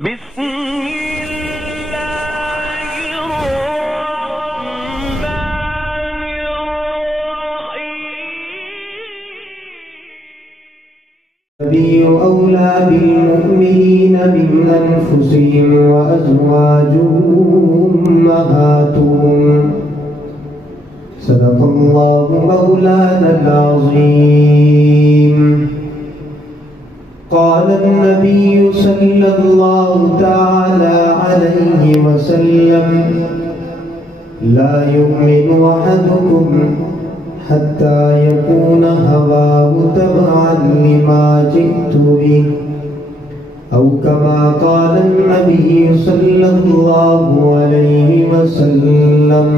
بسم الله الرحمن الرحيم. النبي أولى بالمؤمنين من أنفسهم وأزواجهم أمهاتهم. صدق الله مولانا العظيم. قال النبي صلى الله تعالى عليه وسلم: لا يؤمن أحدكم حتى يكون هواه تبعا لما جئت به، أو كما قال النبي صلى الله عليه وسلم.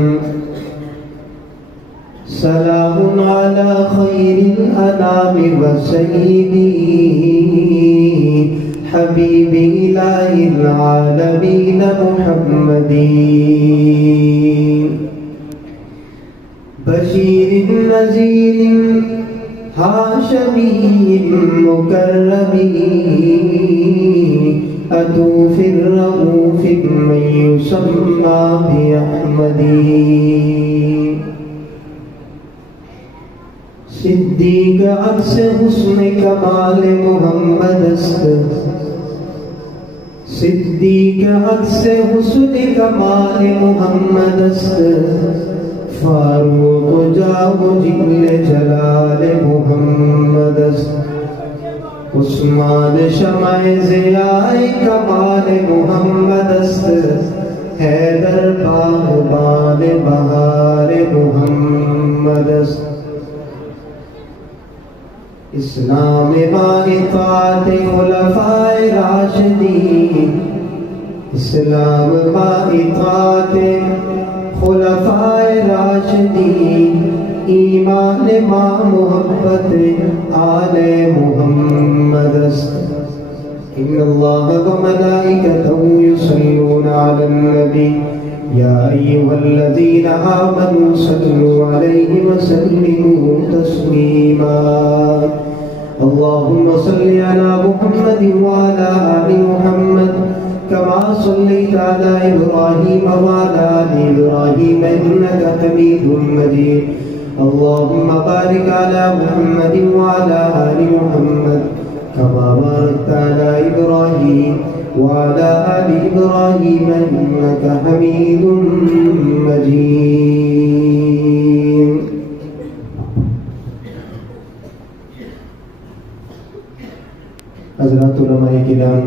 سلام على خير الأنام وسيدي حبيب إله العالمين محمد، بشير نذير هاشمي مكرم، أتوف الرؤوف من يسمى بأحمد. صدیق عکس حسن کمال محمد است، صدیق عکس حسن کمال محمد است، فاروق جاہ جل جلال محمد است، عثمان شمع ضیاء کمال محمد است، حیدر باغبان بہار محمد است. اسلام با اطاعت خلفاء راشدین، اسلام با اطاعت خلفاء راشدین، ایمان با محبت آل محمد است. ان اللہ و ملائکتہ یصلون علی النبی یا ایھا الذین آمنوا صلوا علیہ وسلموا تسلیما. اللهم صل على محمد وعلى آل محمد كما صليت على إبراهيم وعلى آل إبراهيم إنك حميد مجيد. اللهم بارك على محمد وعلى آل محمد كما باركت على إبراهيم وعلى آل إبراهيم إنك حميد مجيد. حضرات علماء کرام،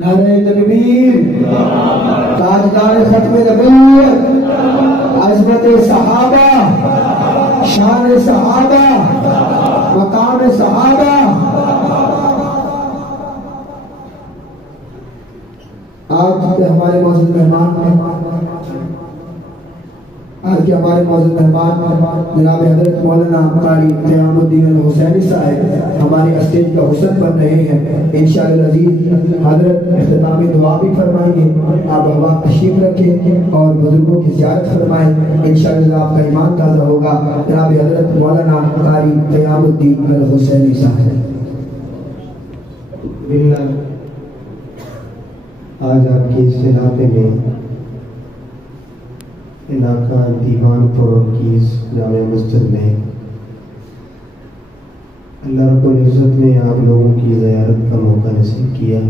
نعرہ تکبیر، تاجدار ختم نبوت، عظمت صحابہ، شان صحابہ، مقام صحابہ. آج کے ہمارے معزز مہمان جناب حضرت مولانا قاری قیام الدین الحسینی صاحب ہماری اسٹیج کا حسن بن رہے ہیں. انشاءاللہ العزیز حضرت اختتامی دعا بھی فرمائیں گے. آپ احباب تشریف رکھیں اور بزرگوں کی زیارت فرمائیں. انشاءاللہ آپ کا ایمان تازہ ہوگا. جناب حضرت مولانا قاری قیام الدین الحسینی صاحب. آج آپ کے اس علاقے میں علاقہ دیوان پور کی اس جامع مسجد میں اللہ رب العزت نے آپ لوگوں کی زیارت کا موقع نصیب کیا.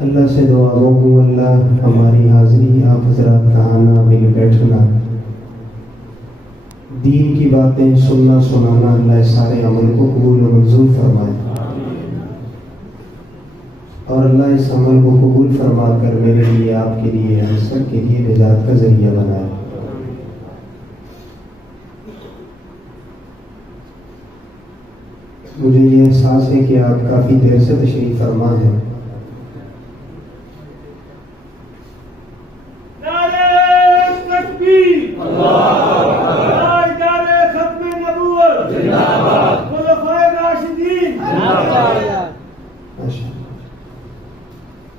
اللہ سے دعا گو اللہ ہماری حاضری، آپ حضرات کا آنا، مل بیٹھنا، دین کی باتیں سننا سنانا، اللہ اس سارے عمل کو قبول و منظور فرمائے، اور اللہ اس عمل کو قبول فرما کر میرے لیے، آپ کے لیے، ہم سب کے لیے نجات کا ذریعہ بنائے. مجھے یہ احساس ہے کہ آپ کافی دیر سے تشریف فرما ہیں.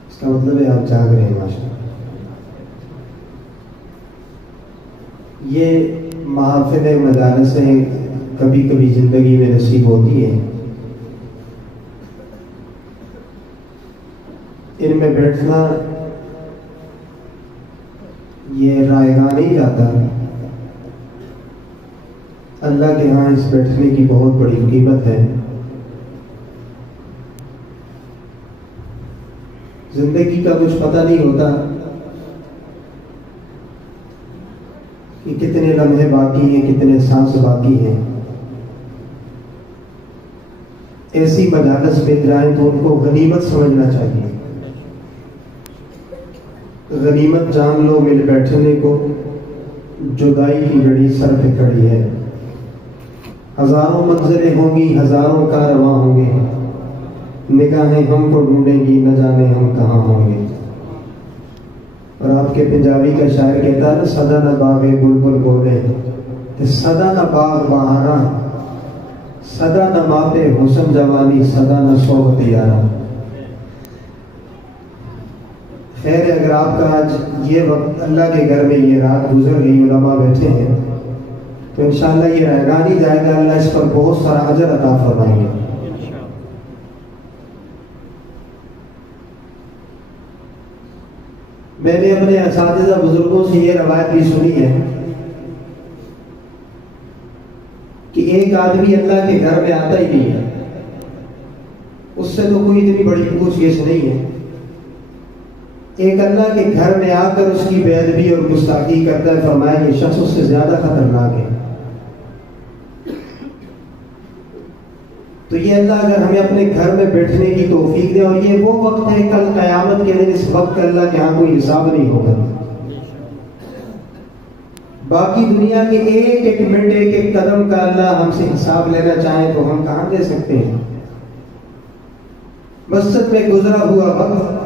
اس کا مطلب ہے آپ جاگ رہے ہیں ماشاءاللہ. یہ محافل مدارس کبھی کبھی زندگی میں نصیب ہوتی ہیں، ان میں بیٹھنا یہ رائے گاہ نہیں جاتا. اللہ کے ہاں اس بیٹھنے کی بہت بڑی قیمت ہے. زندگی کا کچھ پتہ نہیں ہوتا کہ کتنے لمحے باقی ہیں، کتنے سانس باقی ہیں. ایسی مجالس میں جائیں تو ان کو غنیمت سمجھنا چاہیے. غنیمت جان لو مل بیٹھنے کو، جدائی کی گھڑی سر پہ کھڑی ہے. ہزاروں منزلیں ہوں گی، ہزاروں کارواں ہوں گے، نگاہیں ہم کو ڈھونڈیں گی، نہ جانے ہم کہاں ہوں گے. اور آپ کے پنجابی کا شاعر کہتا ہے نا، سدا نہ باغے بلبل بولے، سدا نہ باغ بہاراں، سدا نہ ماپے حسن جوانی، سدا نہ صحبت یارا. خیر ہے، اگر آپ کا آج یہ وقت اللہ کے گھر میں یہ رات گزر گئی، علماء بیٹھے ہیں، تو انشاءاللہ یہ رہ گا نہیں جائے گا. اللہ اس پر بہت سارا اجر عطا فرمائیں گے. میں نے اپنے اساتذہ بزرگوں سے یہ روایت بھی سنی ہے کہ ایک آدمی اللہ کے گھر میں آتا ہی نہیں ہے، اس سے تو کوئی اتنی بڑی پوچھ گچھ نہیں ہے. ایک اللہ کے گھر میں آ کر اس کی بے ادبی اور گستاخی کرتا ہے، فرمایا کہ شخص اس سے زیادہ خطرناک ہے. تو یہ اللہ اگر ہمیں اپنے گھر میں بیٹھنے کی توفیق دے، اور یہ وہ وقت ہے کل قیامت کے دن، اس وقت اللہ کے ہاں کوئی حساب نہیں ہوگا. باقی دنیا کے ایک ایک منٹ، ایک ایک قدم کا اللہ ہم سے حساب لینا چاہے تو ہم کہاں دے سکتے ہیں. مسجد میں گزرا ہوا وقت،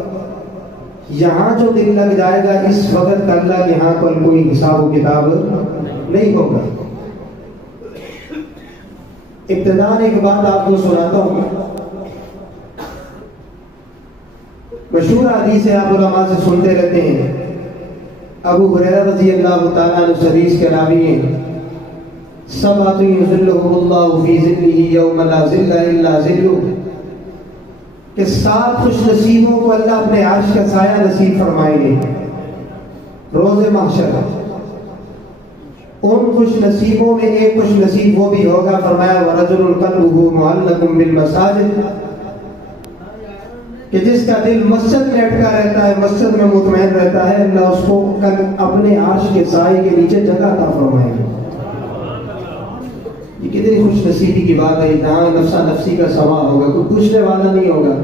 یہاں جو دن لگ جائے گا، اس وقت کا اللہ کے ہاں پر کوئی حساب و کتاب نہیں ہوگا. ابتداءً ایک بات آپ کو سناتا ہوں. مشہور حدیث ہے، آپ علماء سے سنتے رہتے ہیں. ابو ہریرہ رضی اللہ تعالیٰ عنہ حدیث کے راوی ہیں. سبعۃ یظلھم اللہ فی ظلہ یوم لا ظل الا ظلہ، کہ 7 خوش نصیبوں کو اللہ اپنے عرش کا سایہ نصیب فرمائیں گے روز محشر. ان خوش نصیبوں میں ایک خوش نصیب وہ بھی ہوگا، فرمایا وَرَجُلٌ قَلْبُهُ مُعَلَّقٌ بِالْمَسَاجِدِ، کہ جس کا دل مسجد میں اٹکا رہتا ہے، مسجد میں مطمئن رہتا ہے، اللہ اس کو کل اپنے عرش کے سائے کے نیچے جگہ عطا فرمائے گا. یہ کتنی خوش نصیبی کی بات ہے. جہاں نفسا نفسی کا سما ہوگا، کوئی پوچھنے والا نہیں ہوگا.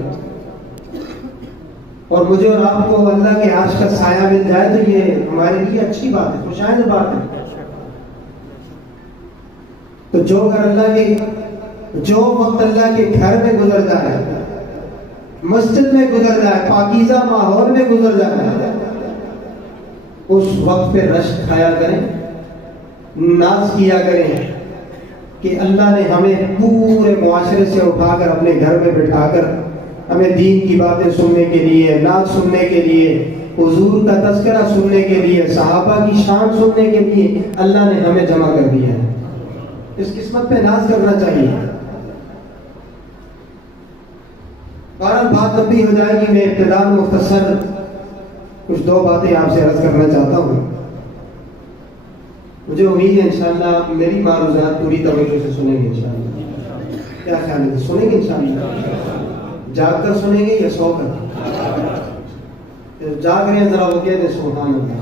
اور مجھے اور آپ کو اللہ کے عرش کا سایہ مل جائے تو یہ ہمارے لیے اچھی بات ہے، خوشائند بات ہے. تو جو وقت اللہ کے گھر میں گزر جائے، مسجد میں گزر جائے، پاکیزہ ماحول میں گزر جائے، اس وقت پہ رشک کھایا کریں، ناز کیا کریں کہ اللہ نے ہمیں پورے معاشرے سے اٹھا کر اپنے گھر میں بٹھا کر ہمیں دین کی باتیں سننے کے لیے، ناز سننے کے لیے، حضور کا تذکرہ سننے کے لیے، صحابہ کی شان سننے کے لیے اللہ نے ہمیں جمع کر دیا ہے. اس قسمت پہ ناز کرنا چاہیے. بہرحال بات لمبی ہو جائے گی، میں ابتداء مختصر کچھ 2 باتیں آپ سے عرض کرنا چاہتا ہوں. مجھے امید ہے انشاءاللہ میری معروضات پوری توجہ سے سنیں گے. انشاءاللہ کیا خیال ہے؟ سنیں گے انشاءاللہ؟ جاگ کر سنیں گے یا سو کر؟ جاگ رہے ہیں ذرا وہ کہتے ہیں سبحان اللہ.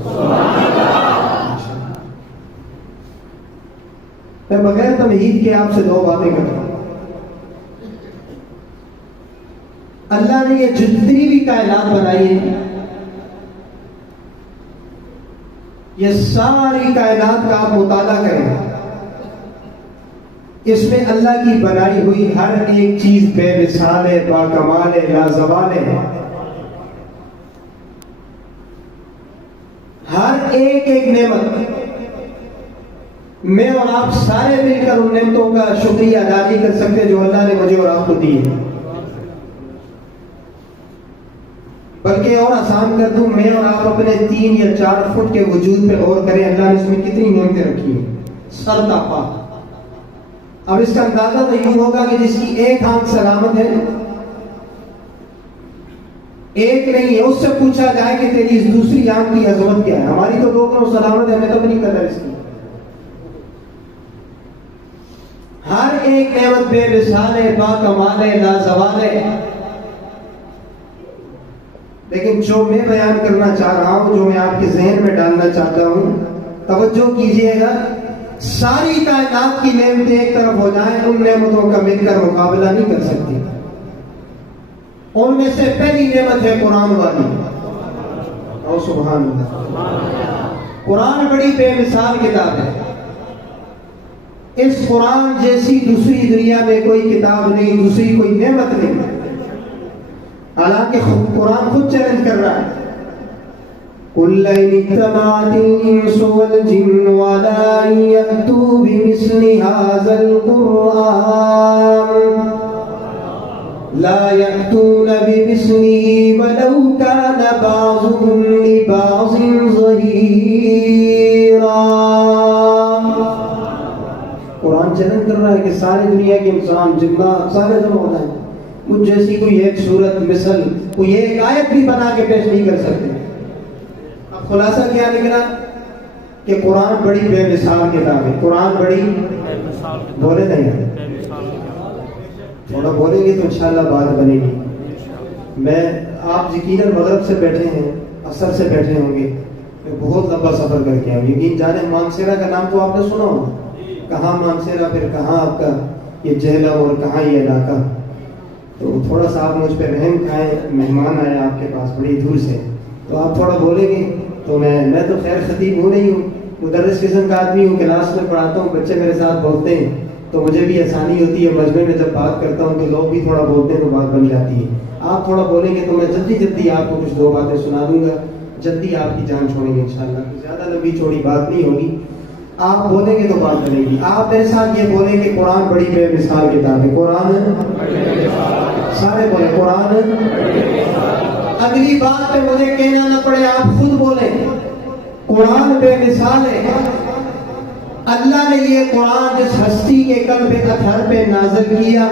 میں بغیر تمہید کے آپ سے 2 باتیں کرتا ہوں. اللہ نے یہ جتنی بھی کائنات بنائی ہے، یہ ساری کائنات کا آپ مطالعہ کریں، اس میں اللہ کی بنائی ہوئی ہر ایک چیز بے مثال ہے، باکمال ہے، لازوال ہے. ہر ایک نعمت میں اور آپ سارے مل کر ان نعمتوں کا شکریہ ادا نہیں کر سکتے جو اللہ نے مجھے اور آپ کو دی ہے. بلکہ اور آسان کر دوں، میں اور آپ اپنے 3 یا 4 فٹ کے وجود پہ غور کریں، اللہ نے اس میں کتنی نعمتیں رکھی ہیں. سر تا پا اب اس کا اندازہ تو یوں ہوگا کہ جس کی ایک آنکھ سلامت ہے، ایک نہیں ہے، اس سے پوچھا جائے کہ تیری اس دوسری آنکھ کی عظمت کیا ہے؟ ہماری تو دونوں سلامت ہے، ہمیں تو نہیں قدر اس کی۔ ہر ایک نعمت بے مثال ہے، با کمال ہے، لازوال ہے، لیکن جو میں بیان کرنا چاہ رہا ہوں، جو میں آپ کے ذہن میں ڈالنا چاہتا ہوں، توجہ کیجئے گا، ساری کائنات کی نعمتیں ایک طرف ہو جائیں، ان نعمتوں کا مل کر مقابلہ نہیں کر سکتی۔ ان میں سے پہلی نعمت ہے قرآن والی، اور سبحان اللہ، قرآن بڑی بے مثال کتاب ہے۔ اس قرآن جیسی دوسری دنیا میں کوئی کتاب نہیں، دوسری کوئی نعمت نہیں، حالانکہ قرآن خود چیلنج کر رہا ہے، قُلْ لَئِنِ اجْتَمَعَتِ الْإِنسُ وَالْجِنُّ عَلَىٰ أَن يَأْتُوا بِمِثْلِ هَٰذَا الْقُرْآنِ لَا يَأْتُونَ بِمِثْلِهِ وَلَوْ كَانَ بَعْضُهُمْ لِبَعْضٍ ظَهِيرًا۔ قرآن چیلنج کر رہا ہے کہ ساری دنیا کے انسان، جنات، سارے جمع ہو جائیں، مجھ جیسی کوئی ایک صورت، مثل، کوئی ایک آیت بھی بنا کے پیش نہیں کر سکتے۔ اب خلاصہ کیا نکلا کہ قرآن بڑی بے مثال کتاب ہے، قرآن بڑی بولے نہیں ہے، تھوڑا بولیں گے تو انشاءاللہ بات بنے گی۔ میں آپ یقیناً مغرب سے بیٹھے ہیں، عصر سے بیٹھے ہوں گے، میں بہت لمبا سفر کر کے آؤں، یقین جانے مانسیرا کا نام تو آپ نے سنا ہوگا، کہاں مانسیرا، پھر کہاں آپ کا یہ جہلم اور کہاں یہ علاقہ، تو تھوڑا سا آپ مجھ پہ رحم کھائیں، مہمان آئے آپ کے پاس بڑی دور سے، تو آپ تھوڑا بولیں گے تو میں تو خیر خطیب ہوں نہیں ہوں، مدرس قسم کا آدمی ہوں، کلاس میں پڑھاتا ہوں، بچے میرے ساتھ بولتے ہیں تو مجھے بھی آسانی ہوتی ہے، مجمع میں جب بات کرتا ہوں تو لوگ بھی تھوڑا بولتے ہیں تو بات بن جاتی ہے۔ آپ تھوڑا بولیں گے تو میں جلدی آپ کو کچھ دو باتیں سنا دوں گا، جلدی آپ کی جان چھوڑیں گے انشاءاللہ، زیادہ لمبی چوڑی بات نہیں ہوگی، آپ بولیں گے تو بات بنے گی۔ آپ میرے ساتھ یہ بولیں کہ قرآن بڑی بے مثال کتاب ہے، قرآن، سارے بولیں قرآن۔ اگلی بات پہ مجھے کہنا نہ پڑے، آپ خود بولیں قرآن بے مثال ہے۔ اللہ نے یہ قرآن جس ہستی کے قلب اطہر پہ نازل کیا،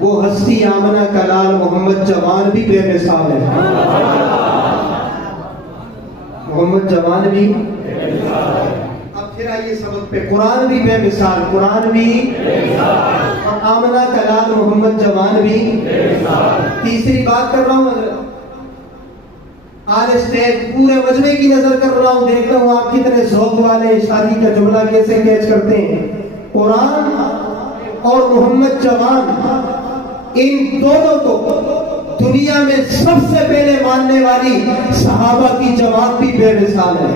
وہ ہستی آمنہ کلال محمد جوان بھی بے مثال ہے، محمد جوان بھی۔ اب پھر آئیے سبق پہ، قرآن بھی بے مثال، قرآن بھی، اور آمنہ کلال محمد جوان بھی۔ تیسری بات کر رہا ہوں حضرت، آل اسٹیج پورے مجمع کی نظر کر رہا ہوں، دیکھتا ہوں آپ کتنے ذوق والے، شادی کا جملہ کیسے کیچ کرتے ہیں۔ قرآن اور محمد جوان، ان دونوں کو دنیا میں سب سے پہلے ماننے والی صحابہ کی جماعت بھی بے مثال ہے۔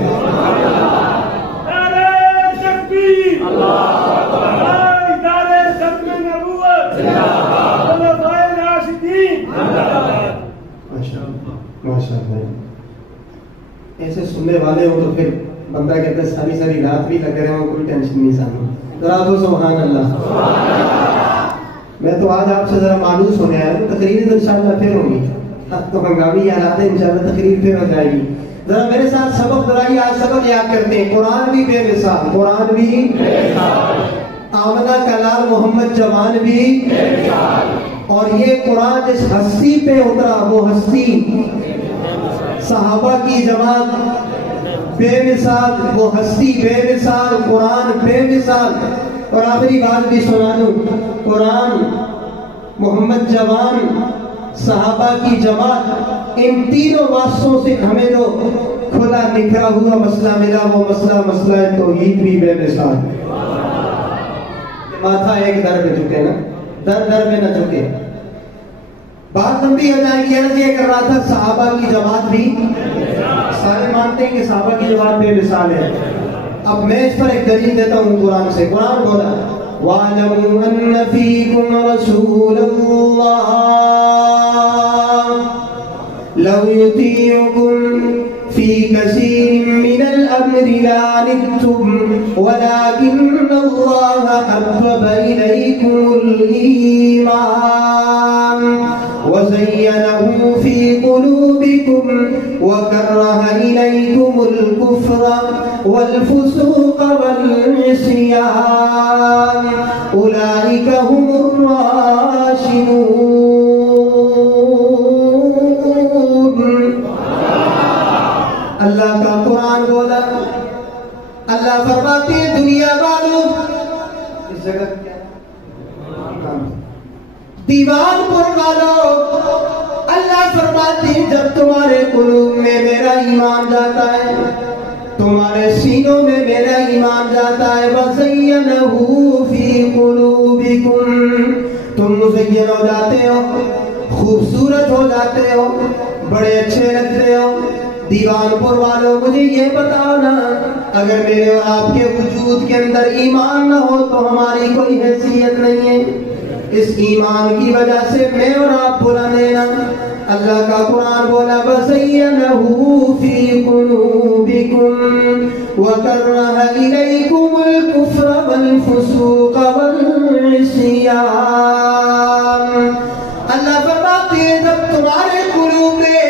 ایسے سننے والے ہو تو پھر بندہ کہتا ہے ساری رات بھی لگ رہے ہوں، کوئی ٹینشن نہیں سامنے، ذرا تو سبحان اللہ۔ میں تو آج آپ سے ذرا مانوس ہونے آیا ہوں، تقریر تو انشاءاللہ پھر ہوگی، تو ہنگامی حالات ہے، انشاءاللہ تقریر پھر ہو جائے گی۔ ذرا میرے ساتھ سبق درائی، آج سبق یاد کرتے ہیں، قرآن بھی بے مثال، قرآن بھی، آمنہ کلال محمد جوان بھی، اور یہ قرآن جس ہستی پہ اترا وہ ہستی صحابہ کی جماعت بے مثال، وہ ہستی بے مثال، قرآن بے مثال۔ اور آخری بات بھی سنا دوں، قرآن، محمد جوان، صحابہ کی جماعت، ان تینوں واسطوں سے ہمیں جو کھلا نکھرا ہوا مسئلہ ملا، وہ مسئلہ توحید بھی بے مثال۔ ماتھا ایک در پہ جھکے نا، در پہ نہ جھکے۔ بات لمبی ہو جائے گی، یہ کر رہا تھا صحابہ کی جماعت بھی، سارے مانتے ہیں کہ صحابہ کی جماعت بے مثال ہے۔ اب میں اس پر ایک دلیل دیتا ہوں قرآن سے، قرآن بولا وَاعْلَمُوا أَنَّ فِيكُمْ رَسُولَ اللَّهِ لَوْ يُطِيعُكُمْ فِي كَثِيرٍ مِّنَ الْأَمْرِ لَعَنِتُّمْ وَلَكِنَّ اللَّهَ حَبَّبَ إِلَيْكُمُ الْإِيمَانَ وَزَيَّنَهُ فِي قُلُوبِكُمْ وَكَرَّهَ إِلَيْكُمُ الْكُفْرَ وَالْفُسُوقَ وَالْعِصْيَانَ أُولَئِكَ هُمُ الرَّاشِدُونَ. اللہ کا قرآن بولا. اللہ فرماتے ہیں دنیا والوں، اس جگہ کیا دیوان پر والوں، اللہ فرماتے ہیں جب تمہارے قلوب میں میرا ایمان جاتا ہے، تمہارے سینوں میں میرا ایمان جاتا ہے، وَزَيَّنَهُ فِي قُلُوبِكُمْ، تم مزین ہو جاتے ہو، خوبصورت ہو جاتے ہو، بڑے اچھے لگتے ہو. دیوان پر والوں مجھے یہ بتاؤ نا، اگر میرے اور آپ کے وجود کے اندر ایمان نہ ہو تو ہماری کوئی حیثیت نہیں ہے. اس ایمان کی وجہ سے میں اور آپ بلند ہیں نا. اللہ کا قرآن بولا وَزَيَّنَهُ فِي قُلُوبِكُمْ وَكَرَّهَ إِلَيْكُمُ الْكُفْرَ وَالْفُسُوقَ وَالْعِصْيَانَ. اللہ فرماتے ہیں جب تمہارے قلوب میں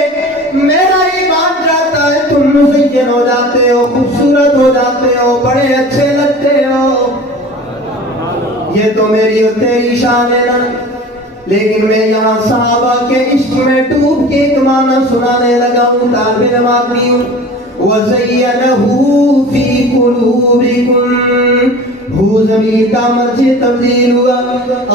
میرا ایمان جاتا ہے تم مزین ہو جاتے ہو، خوبصورت ہو جاتے ہو، بڑے اچھے لگتے ہو. یہ تو میری اور تیری شان ہے نا. لیکن میں یہاں صحابہ کے عشق میں ڈوب کے ایک معنی سنانے لگا ہوں. طالب علم آدمی ہوں. وَزَيَّنَهُ فِي قُلُوبِكُمْ، ہو ضمیر کا مرجع تبدیل ہوا.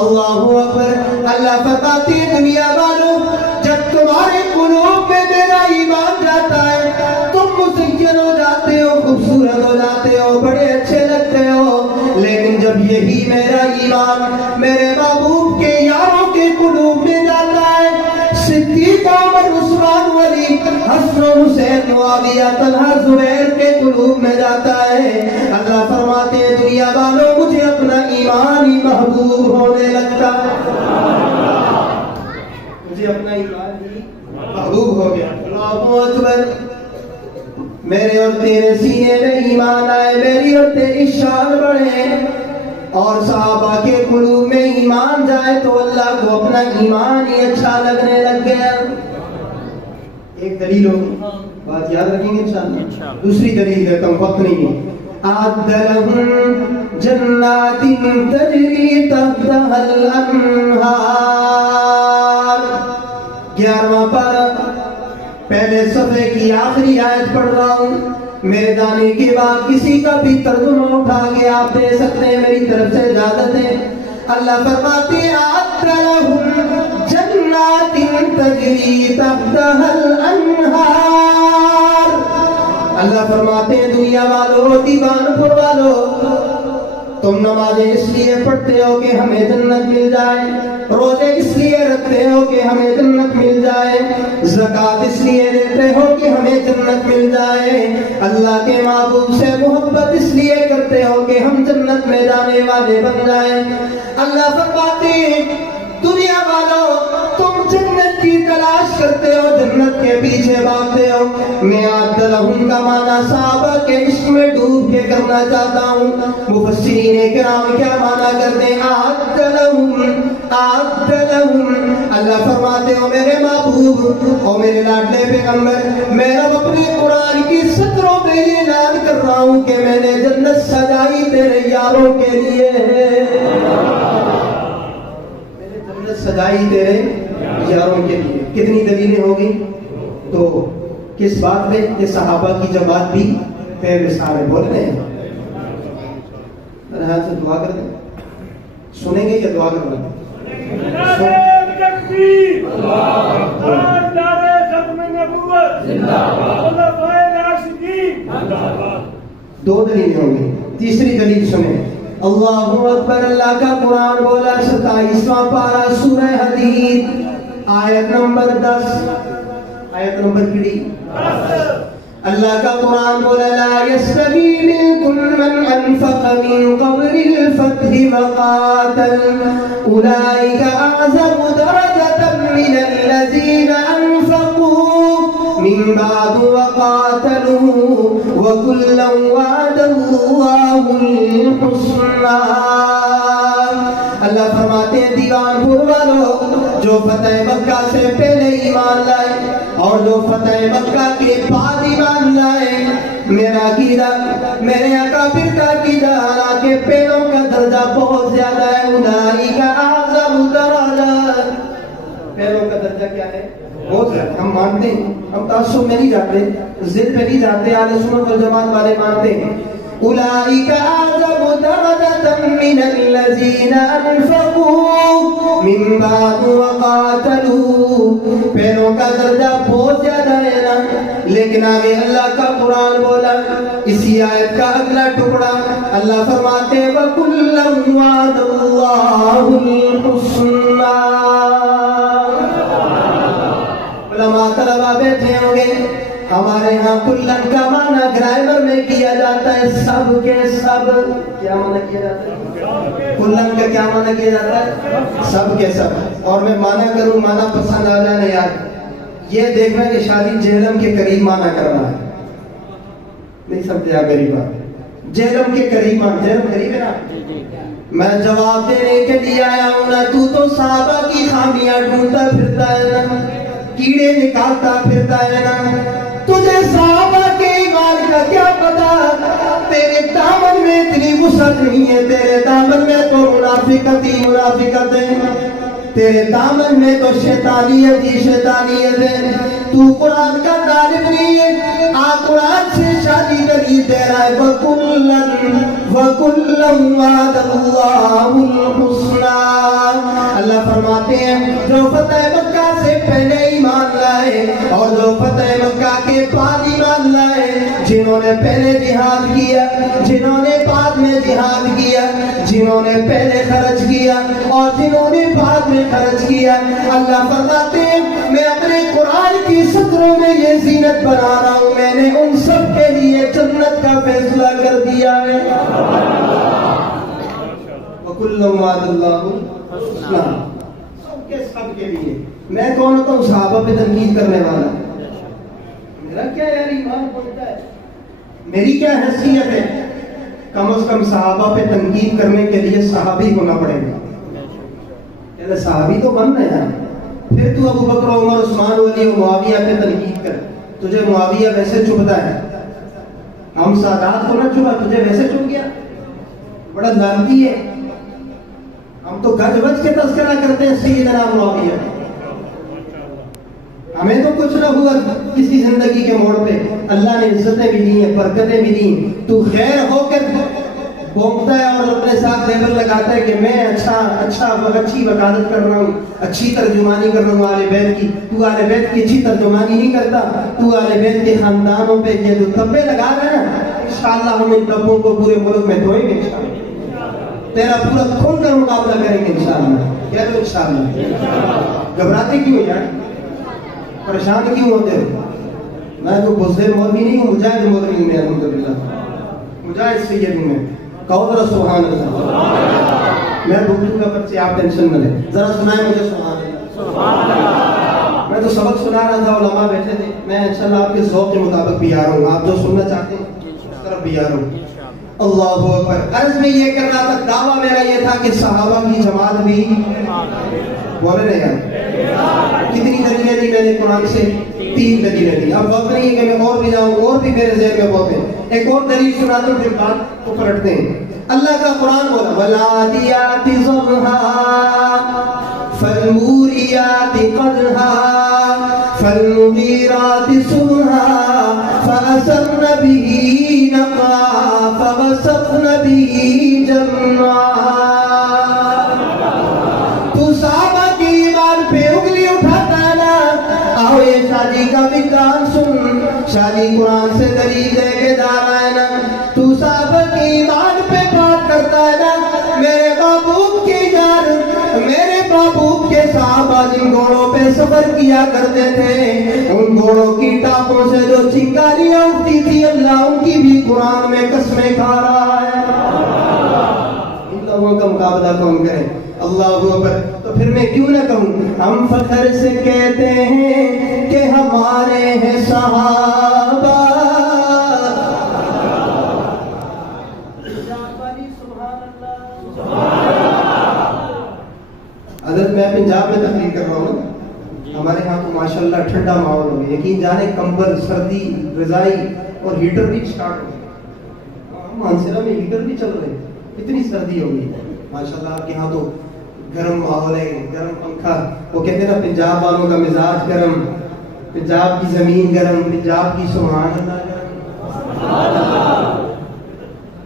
اللہ اکبر. اللہ فرماتے ہیں دنیا والوں جب تمہارے قلوب میں میرا ایمان جاتا ہے تم مزین ہو جاتے ہو، خوبصورت ہو جاتے ہو، بڑے اچھے لگتے ہو. لیکن جب یہی میرا ایمان میرے محبوب کے یاروں کے قلوب میں جاتا ہے، صدیق عمر عثمان علی حسن حسین معاویہ طلحہ زبیر کے قلوب میں جاتا ہے، اللہ فرماتے ہیں دنیا والوں مجھے اپنا ایمان ہی محبوب ہونے لگتا، مجھے اپنا ایمان ہی محبوب ہو گیا. اللہ اکبر. میرے اور تیرے سینے میں ایمان آئے، میری اور تیری شان بڑھے، اور صحابہ کے قلوب میں ایمان جائے تو اللہ کو اپنا ایمان ہی اچھا لگنے لگ گیا. ایک دلیل ہوگی، بات یاد رکھیں گے انشاءاللہ. دوسری دلیل دیتا ہوں، وقت نہیں ہے. أعد لهم جنات تجري تحتها الأنهار. 11واں پارہ پہلے صفحے کی آخری آیت پڑھ رہا ہوں. میرے دانے کے بعد کسی کا بھی ترجمہ اٹھا کے آپ دے سکتے ہیں، میری طرف سے اجازت ہے. اللہ فرماتے ہیں أعد لهم جنات تجري تحتها الأنهار. اللہ فرماتے ہیں دنیا والوں، دیوان پر والوں، تم نمازیں اس لیے پڑھتے ہو کہ ہمیں جنت مل جائے، روزے اس لیے رکھتے ہو کہ ہمیں جنت مل جائے، زکوٰۃ اس لیے دیتے ہو کہ ہمیں جنت مل جائے، اللہ کے محبوب سے محبت اس لیے کرتے ہو کہ ہم جنت میں جانے والے بن جائیں. اللہ فرماتے ہیں دنیا والوں تم جنت کی تلاش کرتے ہو، جنت کے پیچھے بھاگتے ہو. میں أعد لهم کا معنی صحابہ کے عشق میں ڈوب کے کرنا چاہتا ہوں. مفسرین کرام کیا معنی کرتے ہیں؟ أعد لهم. اللہ فرماتے ہو میرے محبوب اور میرے لاڈلے پیغمبر، میں رب اپنے قرآن کی سطروں میں یہ اعلان کر رہا ہوں کہ میں نے جنت سجائی تیرے یاروں کے لیے ہے، سجائی تیرے یاروں کے لیے. کتنی دلیلیں ہوگی؟ تو کس بات میں؟ کہ صحابہ کی جماعت بھی خیر رسالے بول رہے ہیں. اللہ سے دعا کر دیں. سنیں گے یا دعا کرنا؟ دو دلیلیں ہوں گی. تیسری دلیل سنیں. اللہ اکبر. اللہ کا قرآن بولا 27واں پارہ سورہ حدید آیت نمبر 10. آیت نمبر کڑی اللہ کا قرآن بولا لا يستوي منكم من أنفق من قبل الفتح وقاتل أولئك أعظم درجة من الذين أنفقوا من بعد وقاتلوا وكلا وعد الله الحسنى. اللہ فرماتے ہیں دیوان پور والوں جو فتح مکہ سے پہلے ایمان لائے اور جو فتح مکہ کے بعد ایمان لائے. میرا عقیدہ میرے اکابر کا عقیدہ حالانکہ پہلوں کا درجہ بہت زیادہ ہے. اولئک اعظم درجات. پہلوں کا درجہ کیا ہے؟ بہت زیادہ. ہم مانتے ہیں, ہم تعصب میں نہیں جاتے, ضد پہ نہیں جاتے, اہل سنت والجماعت والے مانتے ہیں. اولئک اعظم درجۃ من الذین انفقوا من بعد وقاتلوا. پہلوں کا درجہ بہت زیادہ ہے نا, لیکن آگے اللہ کا قرآن بولا. اسی آیت کا اگلا ٹکڑا اللہ فرماتے وَكُلًّا وَعَدَ اللَّهُ الْحُسْنَى. علماء طلبہ بیٹھے ہوں گے, ہمارے ہاں کلن کا معنی گرامر میں کیا جاتا ہے سب کے سب. کیا معنی کیا جاتا ہے؟ کلن کا کیا معنی کیا جاتا ہے؟ سب کے سب. اور میں معنی کروں, معنی پسند آ جانا یار, یہ دیکھنا کہ شادی جہنم کے قریب معنی کرنا ہے. نہیں سمجھے آپ میری بات؟ جہنم کے قریب معنی, جہنم قریب ہے نا. میں جواب دینے کے لیے آیا ہوں نا, تو صحابہ کی خامیاں ڈھونڈتا پھرتا ہے نا, کیڑے نکالتا پھرتا ہے نا. تجھے صحابہ کے ایمان کا کیا پتا؟ تیرے دامن میں اتنی وسعت نہیں ہے. تیرے دامن میں تو منافقت ہی منافقت ہے, تیرے دامن میں تو شیطانیت ہی شیطانیت ہے. تو قرآن کا طالب نہیں ہے, آپ قرآن سے شادی کری دے رہا ہے. وَكُلًّا وَعَدَ اللَّهُ الْحُسْنَى. اللہ فرماتے ہیں جو فتح مکہ سے پہلے ایمان لائے اور جو فتح مکہ کے بعد ایمان لائے, جنہوں نے پہلے جہاد کیا, جنہوں نے بعد میں جہاد کیا, جنہوں نے پہلے خرچ کیا اور جنہوں نے بعد میں خرچ کیا, اللہ فرماتے ہیں میں اپنے قرآن کی سطروں میں یہ زینت بنا رہا ہوں. میں نے ان سب کے لیے جنت کا فیصلہ کر دیا ہے. وَكُلًّا وَعَدَ اللَّهُ الْحُسْنَى. سب کے سب کے لیے. میں کون ہوتا ہوں صحابہ پہ تنقید کرنے والا؟ میرا کیا یار ایمان بولتا ہے, میری کیا حیثیت ہے؟ کم از کم صحابہ پہ تنقید کرنے کے لیے صحابی ہونا پڑے گا. یعنی صحابی تو بن رہے ہیں, پھر تو ابو بکر عمر عثمان علی و معاویہ پہ تنقید کر. تجھے معاویہ ویسے چبھتا ہے, ہم سادات کو نہ چبھا, تجھے ویسے چبھ گیا, بڑا لعنتی ہے. ہم تو گج وج کے تذکرہ کرتے ہیں سیدنا معاویہ. ہمیں تو کچھ نہ ہوا کسی زندگی کے موڑ پہ, اللہ نے عزتیں بھی دی ہیں, برکتیں بھی دی. تو خیر ہو کر بھونکتا ہے اور اپنے ساتھ لیبل لگاتا ہے کہ میں اچھی وکالت کر رہا ہوں, اچھی ترجمانی کر رہا ہوں اہل بیت کی. تو اہل بیت کی اچھی ترجمانی نہیں کرتا, تو اہل بیت کے خاندانوں پہ یہ جو دھبے لگا رہا ہے نا, انشاءاللہ ہم ان دھبوں کو پورے ملک میں دھوئیں گے. تیرا پورا کھول کر مقابلہ کریں گے انشاءاللہ. کیا تو انشاءاللہ. گھبراتے کیوں یار, پریشان کیوں ہوتے ہو؟ میں تو بزدل مولوی نہیں ہوں, مجاہد مولوی ہوں میں, الحمدللہ مجاہد سید ہوں میں. کہو ذرا سبحان اللہ. میں بولوں گا بچے, آپ ٹینشن نہ لیں, ذرا سنائیں مجھے سبحان اللہ. میں تو سبق سنا رہا تھا, علماء بیٹھے تھے, میں انشاءاللہ آپ کے ذوق کے مطابق بھی آ رہا ہوں, آپ جو سننا چاہتے ہیں اس طرف بھی آ رہا ہوں. اللہ اکبر. عرض میں یہ کرنا تھا, دعویٰ میرا یہ تھا کہ صحابہ کی جماعت بھی بولے نہیں یار. کتنی دلیلیں دی میں نے قرآن سے؟ 3 دلیلیں دی. اب وقت نہیں ہے کہ میں اور بھی جاؤں, اور بھی میرے ذہن میں بہت ہے. ایک اور دلیل سنا دوں پھر بات کو پلٹتے ہیں. اللہ کا قرآن بولا وَالْعَادِيَاتِ ضَبْحًا فَالْمُورِيَاتِ قَدْحًا فَالْمُغِيرَاتِ صُبْحًا فَأَثَرْنَ بِهِ نَقْعًا فَوَسَطْنَ بِهِ جَمْعًا. تو صحابہ کی ایمان پہ انگلی اٹھاتا ہے نا, آؤ یہ شادی کا وکران سن. شادی قرآن سے دلیل دے کے جا رہا ہے نا. تو صحابہ کی ایمان پہ بات کرتا ہے نا. میرے محبوب کی یار, میرے محبوب کے صحابہ جن گھوڑوں پہ سفر کیا کرتے تھے, ان گھوڑوں کی ٹاپوں سے جو چنگاریاں اٹھتی تھی, اللہ ان کی بھی قرآن میں قسمیں کھا رہا ہے. ان لوگوں کا مقابلہ کون کرے؟ اللہ اکبر. تو پھر میں کیوں نہ کہوں, ہم فخر سے کہتے ہیں کہ ہمارے ہیں صحابہ. حضرت میں پنجاب میں تقریر کر رہا ہوں. ہمارے یہاں تو ماشاءاللہ ٹھنڈا ماحول ہو گیا, یقین جانے کمبل, سردی, رضائی اور ہیٹر بھی اسٹارٹ ہو گئے. مانسرا میں ہیٹر بھی چل رہے, اتنی سردی ہو گئی ماشاءاللہ. آپ کے یہاں تو گرم ماحول ہے, گرم پنکھا. وہ کہتے ہیں نا پنجاب والوں کا مزاج گرم, پنجاب کی زمین گرم, پنجاب کی سبحان اللہ گرم.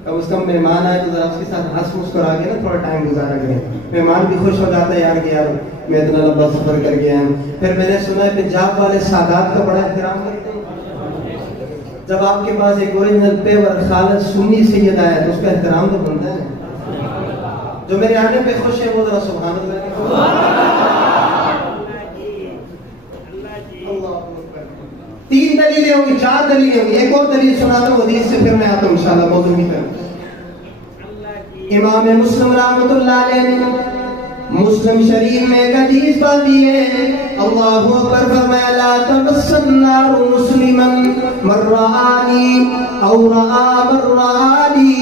کم از کم مہمان آئے تو ذرا اس کے ساتھ ہنس مسکرا کے نا تھوڑا ٹائم گزارا کریں. مہمان بھی خوش ہو جاتا ہے یار کہ یار میں اتنا لمبا سفر کر گیا ہوں. پھر میں نے سنا ہے پنجاب والے سادات کا بڑا احترام کرتے ہیں. جب آپ کے پاس ایک اوریجنل پیور خالص سنی سید آیا تو اس کا احترام تو بنتا ہے. جو میرے آنے پہ خوش ہے وہ ذرا سبحان اللہ. 3 دلیلیں ہوں گی, 4 دلیلیں ہوں گی. ایک اور دلیل سناتا ہوں حدیث سے, پھر میں آتا ہوں انشاءاللہ موضوع کی طرف. امام مسلم رحمۃ اللہ علیہ مسلم شریف میں ایک حدیث پاتی ہے. اللہ اکبر فرمایا لا تمس النار مسلما من رآنی او رآ من رآنی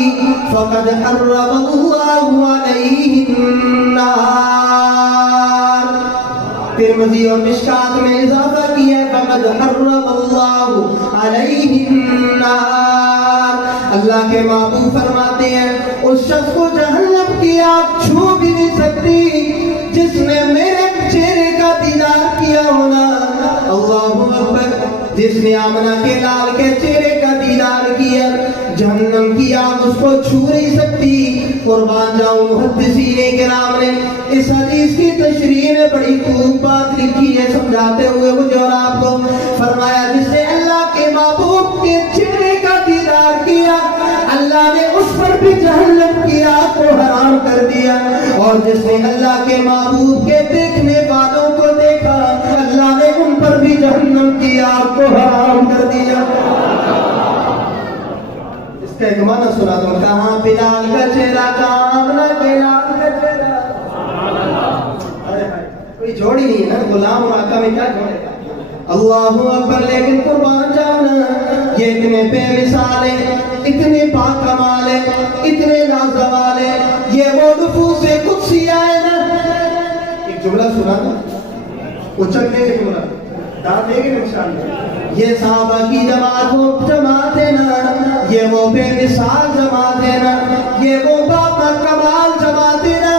فقد حرم اللہ علیہ النار. ترمذی اور مشکات میں اضافہ کیا فقد حرم اللہ علیہ النار. اللہ کے محبوب فرماتے ہیں اس شخص کو جہنم کی آگ چھو بھی نہیں سکتی جس نے میرے چہرے کا دیدار کیا ہونا. اللہ اکبر. جس نے آمنہ کے لال کے چہرے کا دیدار کیا, جہنم کی آگ اس کو چھو نہیں سکتی. قربان جاؤں محدثین کرام نے اس حدیث کی تشریح میں بڑی خوب بات لکھی ہے سمجھاتے ہوئے مجھے اور آپ کو. فرمایا جس نے اللہ کے محبوب کے چہرے کا دیدار کیا اللہ نے اس پر بھی جہنم کی آگ کو حرام کر دیا, اور جس نے اللہ کے محبوب کے دیکھنے والوں کو دیکھا اللہ نے ان پر بھی جہنم کی آگ کو حرام کر دیا. اس کا ایک معنی سنا دو. کہاں بلال کا چہرہ, کہاں آمنہ کے لال کا چہرہ. کوئی جوڑی نہیں ہے نا, غلام اور آقا میں کیا جوڑے گا. اللہ اکبر. لیکن قربان جانا یہ اتنے بے مثال ہیں, اتنے پاک کمال ہیں, اتنے لازوال ہیں. یہ وہ نفوس قدسی ہے نا. ایک جملہ سنا تھا, اچھل دیں گے جملہ, داد دیں گے انشاءاللہ. یہ صحابہ کی جماعت ہے نا, یہ وہ بے مثال جماعت ہے نا, یہ وہ باپا کمال جماعت ہے نا.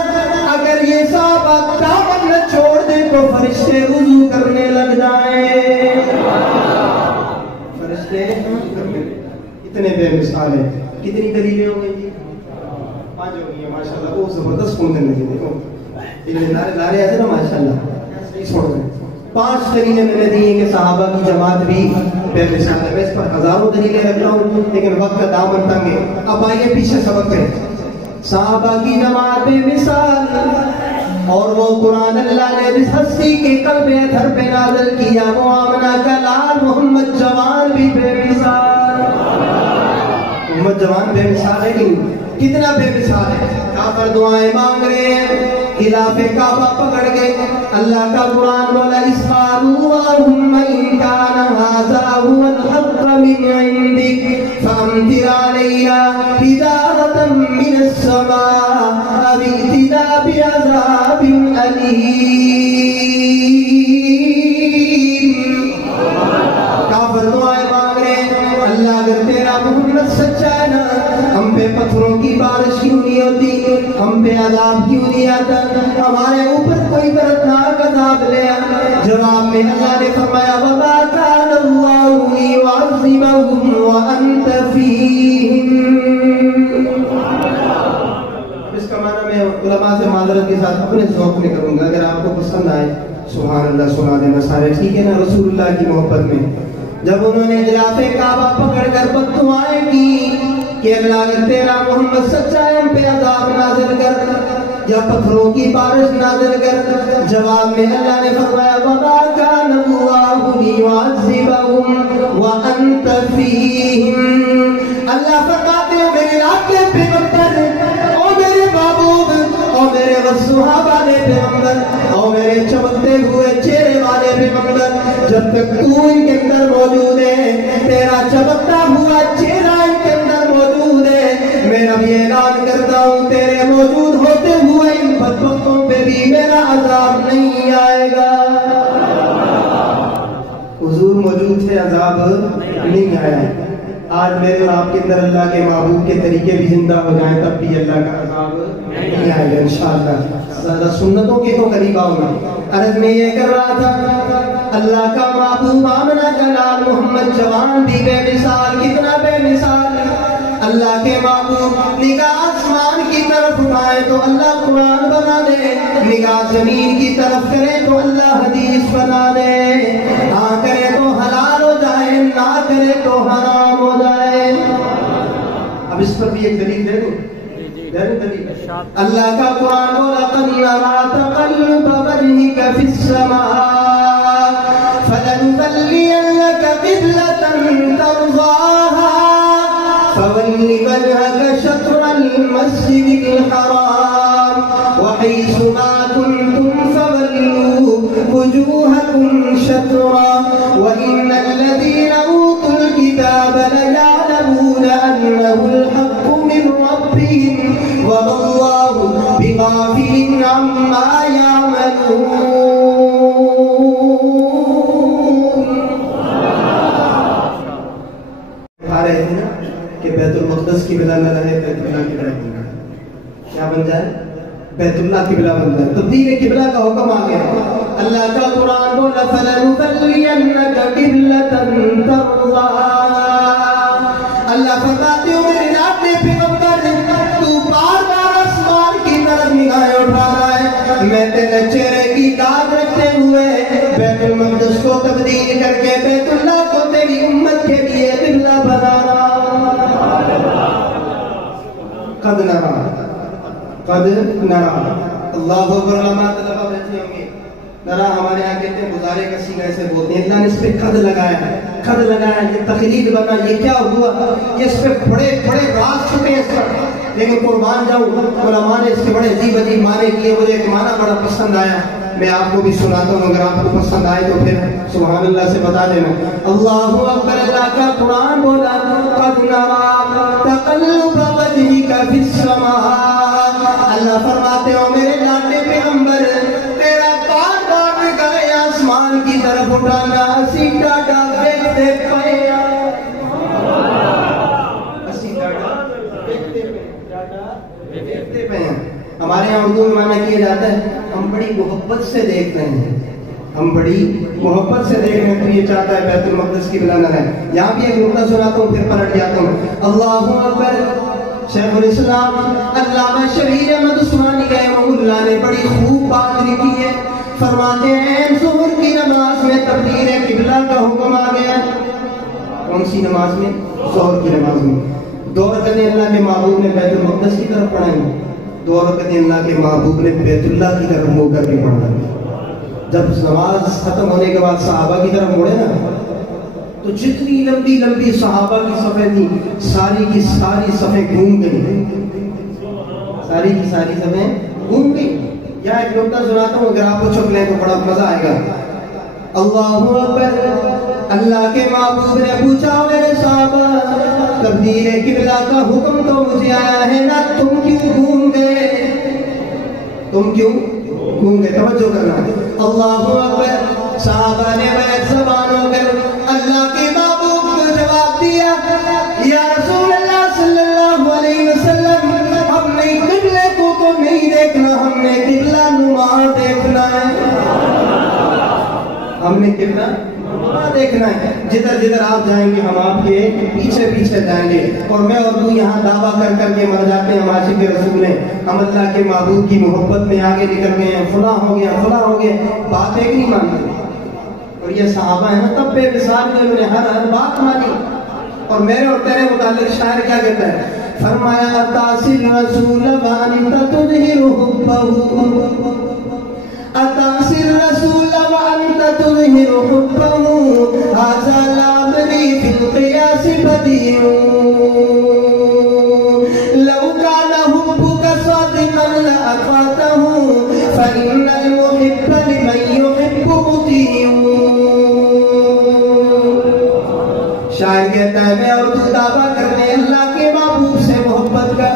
اگر یہ صحابہ دعوت نہ چھوڑ دیں تو فرشتے وضو کرنے لگ جائیں. فرشتے اتنے بے مثال ہیں. کتنی دلیلیں ہو گئی جی؟ 5 ہو گئی ہیں ماشاءاللہ. وہ زبردست کھولنے لگے. دیکھو لارے ایسے نا ماشاءاللہ چھوڑ دیں. 5 دلیلیں میں نے دی ہیں کہ صحابہ کی جماعت بھی بے مثال ہے. میں اس پر ہزاروں دلیلیں رکھ رہا ہوں لیکن وقت کا دامن تنگ ہے. اب آئیے پیچھے سبق کریں. صحابہ کی جماعت بے مثال, اور وہ قرآن اللہ نے جس ہستی کے قلب اتھر پہ نازل کیا وہ آمنہ کا لال محمد جوان بھی بے مثال. محمد جوان بے مثال ہے. کتنا بے مثال ہے. کافر دعائیں مانگ رہے ہیں, خلاف کعبہ پکڑ کے اللہ کا قرآن بولا اسقالوا اللہم ان کان ھذا ھو الحق من عندک فامطر علینا حجارۃ من السماء او ائتنا بعذاب الیم. کافر دعائیں مانگ رہے ہیں اللہ اگر تیرا محمد سچا ہے نا ہم پہ پتھروں کی بارش کیوں نہیں ہوتی, ہم پہ عذاب کیوں نہیں آتا, ہمارے اوپر کوئی دردناک عذاب لے آ. جواب میں اللہ نے فرمایا وما كان الله ليعذبهم وانت فيهم. اس کا معنی میں علماء سے معذرت کے ساتھ اپنے ذوق میں کروں گا, اگر آپ کو پسند آئے سبحان اللہ سنا دینا سارے, ٹھیک ہے نا. رسول اللہ کی محبت میں جب انہوں نے خلاف کعبہ پکڑ کر بد دعائیں کی کہ اللہ اگر تیرا محمد سچا ہے ہم پہ عذاب نازل کر یا پتھروں کی بارش نازل کر, جواب میں اللہ نے فرمایا وما كان الله ليعذبهم وانت فيهم. اللہ فرماتے ہو میرے علاقے پیغمبر, او میرے محبوب, او میرے صحابہ نے پیغمبر, او میرے چمکتے ہوئے چہرے والے پیغمبر, جب تک تو ان کے اندر موجود ہے, تیرا چمکتا ہوا چہرہ ان کے اندر موجود ہے, میں اب یہ اعلان کرتا ہوں تیرے موجود ہوتے ہوئے ان بدبختوں پہ بھی میرا عذاب نہیں آئے گا. حضور موجود تھے, عذاب نہیں آیا. آج میرے اور آپ کے اندر اللہ کے محبوب کے طریقے بھی زندہ ہو جائیں تب بھی اللہ کا عذاب نہیں آئے گا انشاءاللہ. ذرا سنتوں کے تو قریب آؤ گا. عرض میں یہ کر رہا تھا, اللہ کا محبوب آمنہ کا لال محمد جوان بھی بے مثال, کتنا بے مثال. اللہ کے محبوب نگاہ آسمان کی طرف اٹھائے تو اللہ قرآن بنا دے, نگاہ زمین کی طرف کرے تو اللہ حدیث بنا دے. ہاں کرے تو حلال ہو جائے, نہ کرے تو حرام ہو جائے. اب اس پر بھی ایک دلیل دے دوں. اللہ کا قرآن بولا, قَدْ نَرَىٰ تَقَلُّبَ وَجْهِكَ فِي السَّمَاءِ فَلَنُوَلِّيَنَّكَ قِبْلَةً تَرْضَاهَا فَوَلِّ وَجْهَكَ شَطْرَ الْمَسْجِدِ الْحَرَامِ وَحَيْثُ مَا كُنتُمْ فَوَلُّوا وُجُوهَكُمْ شَطْرَهُ وَإِنَّ الَّذِينَ أُوتُوا الْكِتَابَ لَيَعْلَمُونَ أَنَّهُ الْحَقُّ مِنْ رَبِّهِمْ وَمَا اللَّهُ بِغَافِلٍ عَمَّا يَعْمَلُونَ. آ رہے تھے نا کہ بیت المقدس کی بلا نہ رہے, بیت اللہ کی بلا بن جائے. کیا بن جائے؟ بیت اللہ کی بلا بن جائے. تبدیل قبلہ کا حکم آ گیا. اللہ کا قرآن بولا, فَلَنُوَلِّيَنَّكَ قِبْلَةً تَرْضَاهَا. اللہ فرماتے ہو میرے لاڈلے پیغمبر, تو بار بار آسمان کی طرف نگاہیں اٹھا رہا ہے, میں تیرے چہرے کی داد رکھتے ہوئے بیت المقدس کو تبدیل کر کے بیت اللہ کو تیری امت کے لیے قبلہ بنا رہا. قد نرا اللہ اکبر. علماء طلبہ بیٹھے ہوں گے, نرا ہمارے یہاں کہتے ہیں گزارے کا سینہ ایسے بولتے ہیں. اللہ نے اس پہ قد لگایا ہے, قد لگایا, یہ تخلیق بنا. یہ کیا ہوا؟ یہ اس پہ بڑے بڑے راز چھپے اس پر, لیکن قربان جاؤں علماء نے اس کے بڑے عجیب عجیب معنی کیے. مجھے ایک معنی بڑا پسند آیا, میں آپ کو بھی سناتا ہوں, اگر آپ کو پسند آئے تو پھر سبحان اللہ سے بتا دینا. اللہ اکبر. اللہ کا قرآن بولا, قد نرا تقلب وجهك في السماء. اللہ فرماتے ہو میرے لاڈلے پیغمبر, تیرا بار بار نگاہیں آسمان کی طرف اٹھانا, اسی ڈاڈا دیکھتے پئے, اسی ڈاڈا دیکھتے پئے. ہمارے یہاں اردو میں معنی کیا جاتا ہے, ہم بڑی محبت سے دیکھ رہے ہیں, ہم بڑی محبت سے دیکھ رہے ہیں. تو یہ چاہتا ہے بیت المقدس کی بلا نہ رہے. یہاں بھی ایک نقطہ سناتا ہوں پھر پلٹ جاتا ہوں. اللہ اکبر. شیخ الاسلام علامہ شبیر احمد عثمانی رحمہ اللہ نے بڑی خوب بات لکھی ہے. فرماتے ہیں ظہر کی نماز میں تبدیل قبلہ کا حکم آ گیا. کون سی نماز میں؟ ظہر کی نماز میں. 2 رکعتیں اللہ کے محبوب نے بیت المقدس کی طرف پڑھائیں, 2 رکعتیں اللہ کے محبوب نے بیت اللہ کی طرف منہ کر کے پڑھائیں. جب نماز ختم ہونے کے بعد صحابہ کی طرف مڑے نا, تو جتنی لمبی لمبی صحابہ کی صفیں تھیں, ساری کی ساری صفیں گھوم گئی, ساری کی ساری صفیں گھوم گئی. یا ایک نقطہ سناتا ہوں, اگر آپ کو چھپ لیں تو بڑا مزہ آئے گا. اللہ اکبر. اللہ کے محبوب نے پوچھا, میرے صحابہ تبدیل قبلہ کا حکم تو مجھے آیا ہے نا, تم کیوں گھوم گئے؟ تم کیوں گھوم گئے؟ توجہ کرنا. اللہ اکبر. صحابہ نے بیت زبان ہو کر اللہ کے محبوب کو جواب دیا, یا رسول اللہ صلی اللہ علیہ وسلم, ہم نے قبلے کو تو نہیں دیکھنا, ہم نے قبلہ نما دیکھنا ہے. ہم نے قبلہ نما دیکھنا ہے. جدھر جدھر آپ جائیں گے ہم آپ کے پیچھے پیچھے جائیں گے. اور میں اور تو یہاں دعویٰ کر کر کے مر جاتے ہیں عاشق رسول نے, ہم اللہ کے محبوب کی محبت میں آگے نکل گئے ہیں, فلاں ہو گیا فلاں ہو گیا, بات ایک نہیں مانتے. اور یہ صحابہ ہیں نا تب بے مثال میں انہوں نے ہر بات مانی. اور میرے اور تیرے متعلق شاعر کیا کہتا ہے؟ فرمایا, اتاصل رسول وانت تظہر حبہ, اتاصل رسول وانت تظہر حبہ, ھذا لامری فی القیاس بدیع, لو کان حبک صادقا لاطعتہ, فإن المحب لمن يحب مطیع. شاعر کہتا ہے, میں اور تو دعویٰ کرنے اللہ کے محبوب سے محبت کا,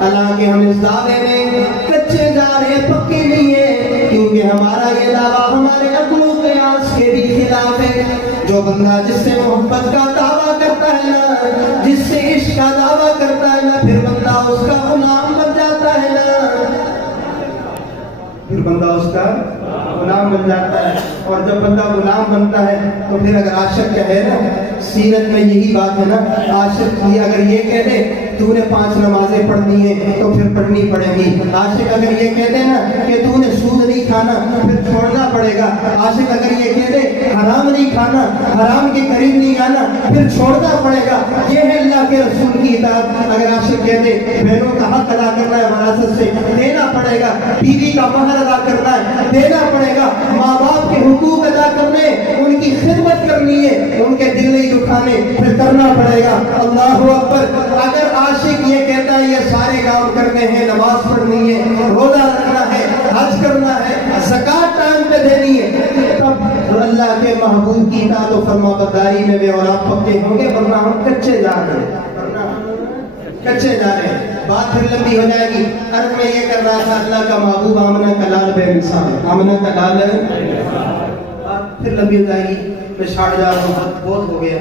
حالانکہ ہم اس دعوے میں کچے جا رہے پکے نہیں ہیں. ہمارے عقل و قیاس کے بھی خلاف ہے. جو بندہ جس سے محبت کا دعویٰ کرتا ہے نا، جس سے عشق کا دعویٰ کرتا ہے نا، پھر بندہ اس کا غلام بن جاتا ہے نا، پھر بندہ اس کا غلام بن جاتا ہے. اور جب بندہ غلام بنتا ہے تو پھر اگر عاشق کہے نا، سیرت میں یہی بات ہے نا، عاشق کی اگر یہ کہہ دے تو نے 5 نمازیں پڑھنی ہیں تو پھر پڑھنی پڑیں گی. عاشق اگر یہ کہہ دے نا کہ تو نے سود نہیں کھانا، پھر چھوڑنا پڑے گا. عاشق اگر یہ کہہ دے حرام نہیں کھانا، حرام کے قریب نہیں آنا، پھر چھوڑنا پڑے گا. یہ ہے اللہ کے رسول کی اطاعت. اگر عاشق کہہ دے بہنوں کا حق ادا کرنا ہے وراثت سے، دینا پڑے گا. بیوی کا مہر ادا کرنا ہے، دینا پڑے گا. ماں باپ کے حقوق ادا کرنے، ان کی خدمت کرنی ہے، ان کے دل نہیں دکھانے، پھر کرنا پڑے گا. اللہ اکبر. اگر عاشق یہ کہتا ہے یہ سارے کام کرنے ہیں، نماز پڑھنی ہے، روزہ رکھنا ہے، حج کرنا ہے، زکوٰۃ ٹائم پہ دینی ہے، تب اللہ کے محبوب کی اطاعت و فرما برداری میں بھی اور آپ پکے ہوں گے، ورنہ ہم کچے جا رہے ہیں، کچے جا رہے ہیں. بات پھر لمبی ہو جائے گی. عرض میں یہ کر رہا تھا اللہ کا محبوب آمنہ کا لال بے مثال، آمنہ کا لال بات پھر لمبی ہو جائے گی. میں 60,000 بہت ہو گیا.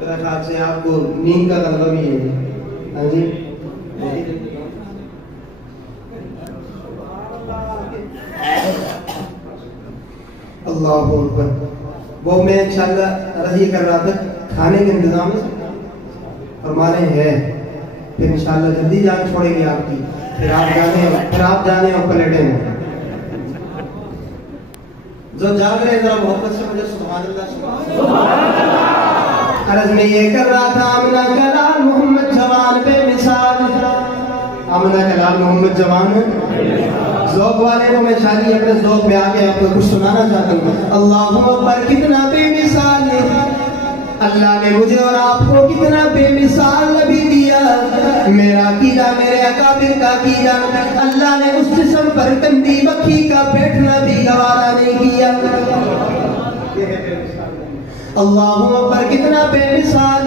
میرا خیال سے آپ کو نیند کا غلبہ بھی ہے. ہاں جی اللہ اکبر. وہ میں انشاءاللہ عرض یہ کر رہا تھا کھانے کے انتظام فرمانے ہیں، پھر انشاءاللہ جلدی جان چھوڑیں گے آپ کی، پھر آپ جانے اور پلٹیں گے. جو جاگ رہے ذرا محبت سے مجھے سبحان اللہ سبحان اللہ. عرض میں یہ کر رہا تھا آمنہ کا لال محمد جوان بے مثال، آمنہ کا لال محمد جوان. ذوق والے کو میں شادی اپنے ذوق پہ آ کے آپ کو کچھ سنانا چاہتا ہوں. اللہ اکبر. کتنا بے مثال ہے اللہ نے مجھے اور آپ کو، کتنا بے مثال نبی دیا. میرا عقیدہ میرے اکابر کا عقیدہ، اللہ نے اس جسم پر کندھی مکھی کا بیٹھنا بھی گوارا نہیں کیا. اللہ اکبر. کتنا بے مثال.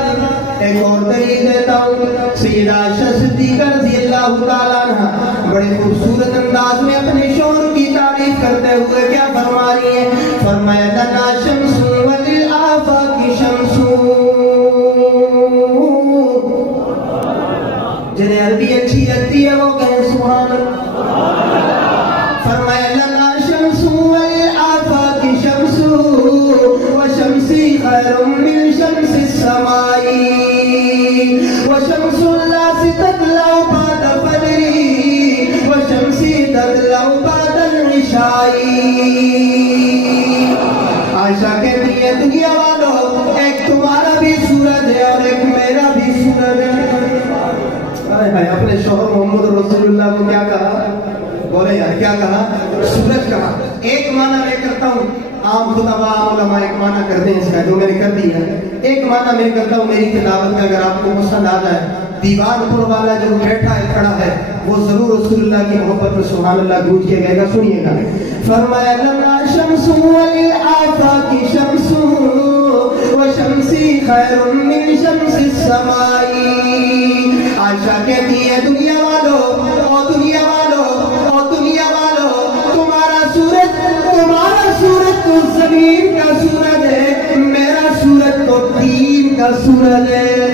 ایک اور دلیل دیتا ہوں. سیدہ عائشہ صدیقہ رضی اللہ تعالیٰ عنہ بڑے خوبصورت انداز میں اپنے شوہر کی تعریف کرتے ہوئے کیا فرما رہی ہیں؟ فرمایا لنا شمس وللآفاق شمس. جنہیں عربی اچھی لگتی ہے وہ کہیں سبحان اللہ. فرمایا لنا شمس وللآفاق شمس وشمسی خیر من شمس السماء وشمس الناس تطلع بعد فجر وشمسی تطلع بعد العشاء. عائشہ کہتی ہے دنیا والوں، ایک تمہارا بھی سورج ہے اور ایک میرا بھی سورج ہے. اپنے شوہر محمد رسول اللہ کو کیا کہا؟ بولے یار کیا کہا؟ سورج کہا. ایک معنی میں کرتا ہوں، عام خطبہ علماء ایک معنی کرتے ہیں اس کا، جو میں نے کر دی ہے. ایک معنی میں کرتا ہوں میری تلاوت کا، اگر آپ کو پسند آ جائے. دیوان پر والا جو بیٹھا ہے کھڑا ہے وہ ضرور رسول اللہ کی محبت میں سبحان اللہ گونج کے گئے گا. سنیے گا. فرمایا لنا شمس وللآفاق شمس وشمسی خیر من شمس السماء. عائشہ کہتی ہے دنیا والوں، اور دنیا والوں، اور دنیا والوں، تمہارا سورج تو زمین کا سورج ہے، میرا سورج تو دین کا سورج ہے.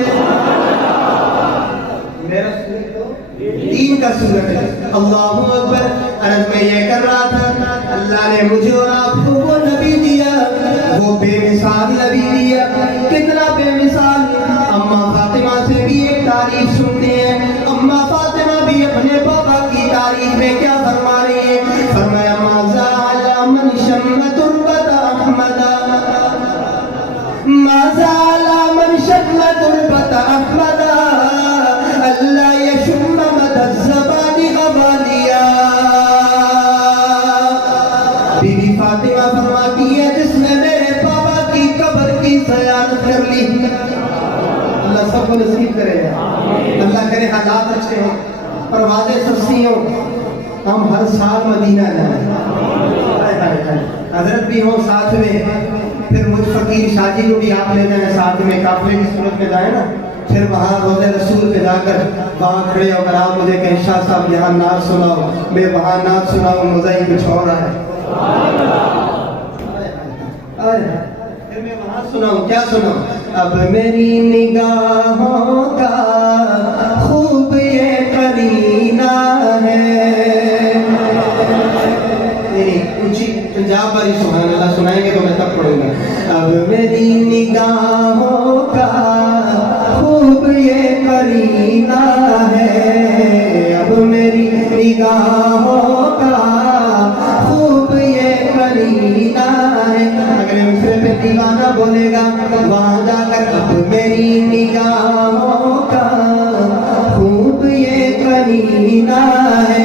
میرا سورج تو دین کا سورج ہے. اللہ اکبر. عرض میں یہ کر رہا تھا اللہ نے مجھے اور آپ کو وہ نبی دیا، وہ بے مثال نبی دیا. کتنا بے مثال. اماں فاطمہ سے بھی ایک تعریف سنتے ہیں. اماں فاطمہ بھی اپنے بابا کی تعریف میں کیا فرما رہی ہے؟ فرمایا ما زال من شم تربت احمد، ما زال من شم تربت احمد اللہ یشم مد الزبان غبالیا. بی بی فاطمہ فرماتی ہے جس نے میرے بابا کی قبر کی زیارت کر لی، اللہ سب کو نصیب کرے گا. اللہ کرے حالات اچھے ہوں، پروازیں سستی ہوں، ہم ہر سال مدینہ جائیں، حضرت بھی ہوں ساتھ میں، پھر مجھ فقیر شاہ جی کو بھی آپ لے جائیں ساتھ میں، قافلے کی صورت میں جائیں نا، پھر وہاں روضہ رسول پہ جا کر وہاں کھڑے ہو کر آپ مجھے کہیں شاہ صاحب یہاں نعت سناؤ، میں وہاں نعت سناؤں، مزہ ہی کچھ اور ہے. سناؤں کیا سناؤں؟ اب میری نگاہوں کا خوب یہ قرینہ ہے. اونچی پنجاب والی سبحان اللہ سنائیں گے تو میں تب پڑھوں گا. اب میری نگاہوں کا خوب یہ قرینہ ہے. اب میری نگاہوں کا خوب یہ قرینہ ہے. اگر مصرے پہ دیوانہ بولے گا وہاں جا کر اب میری نگاہوں کا خوب یہ قرینہ ہے.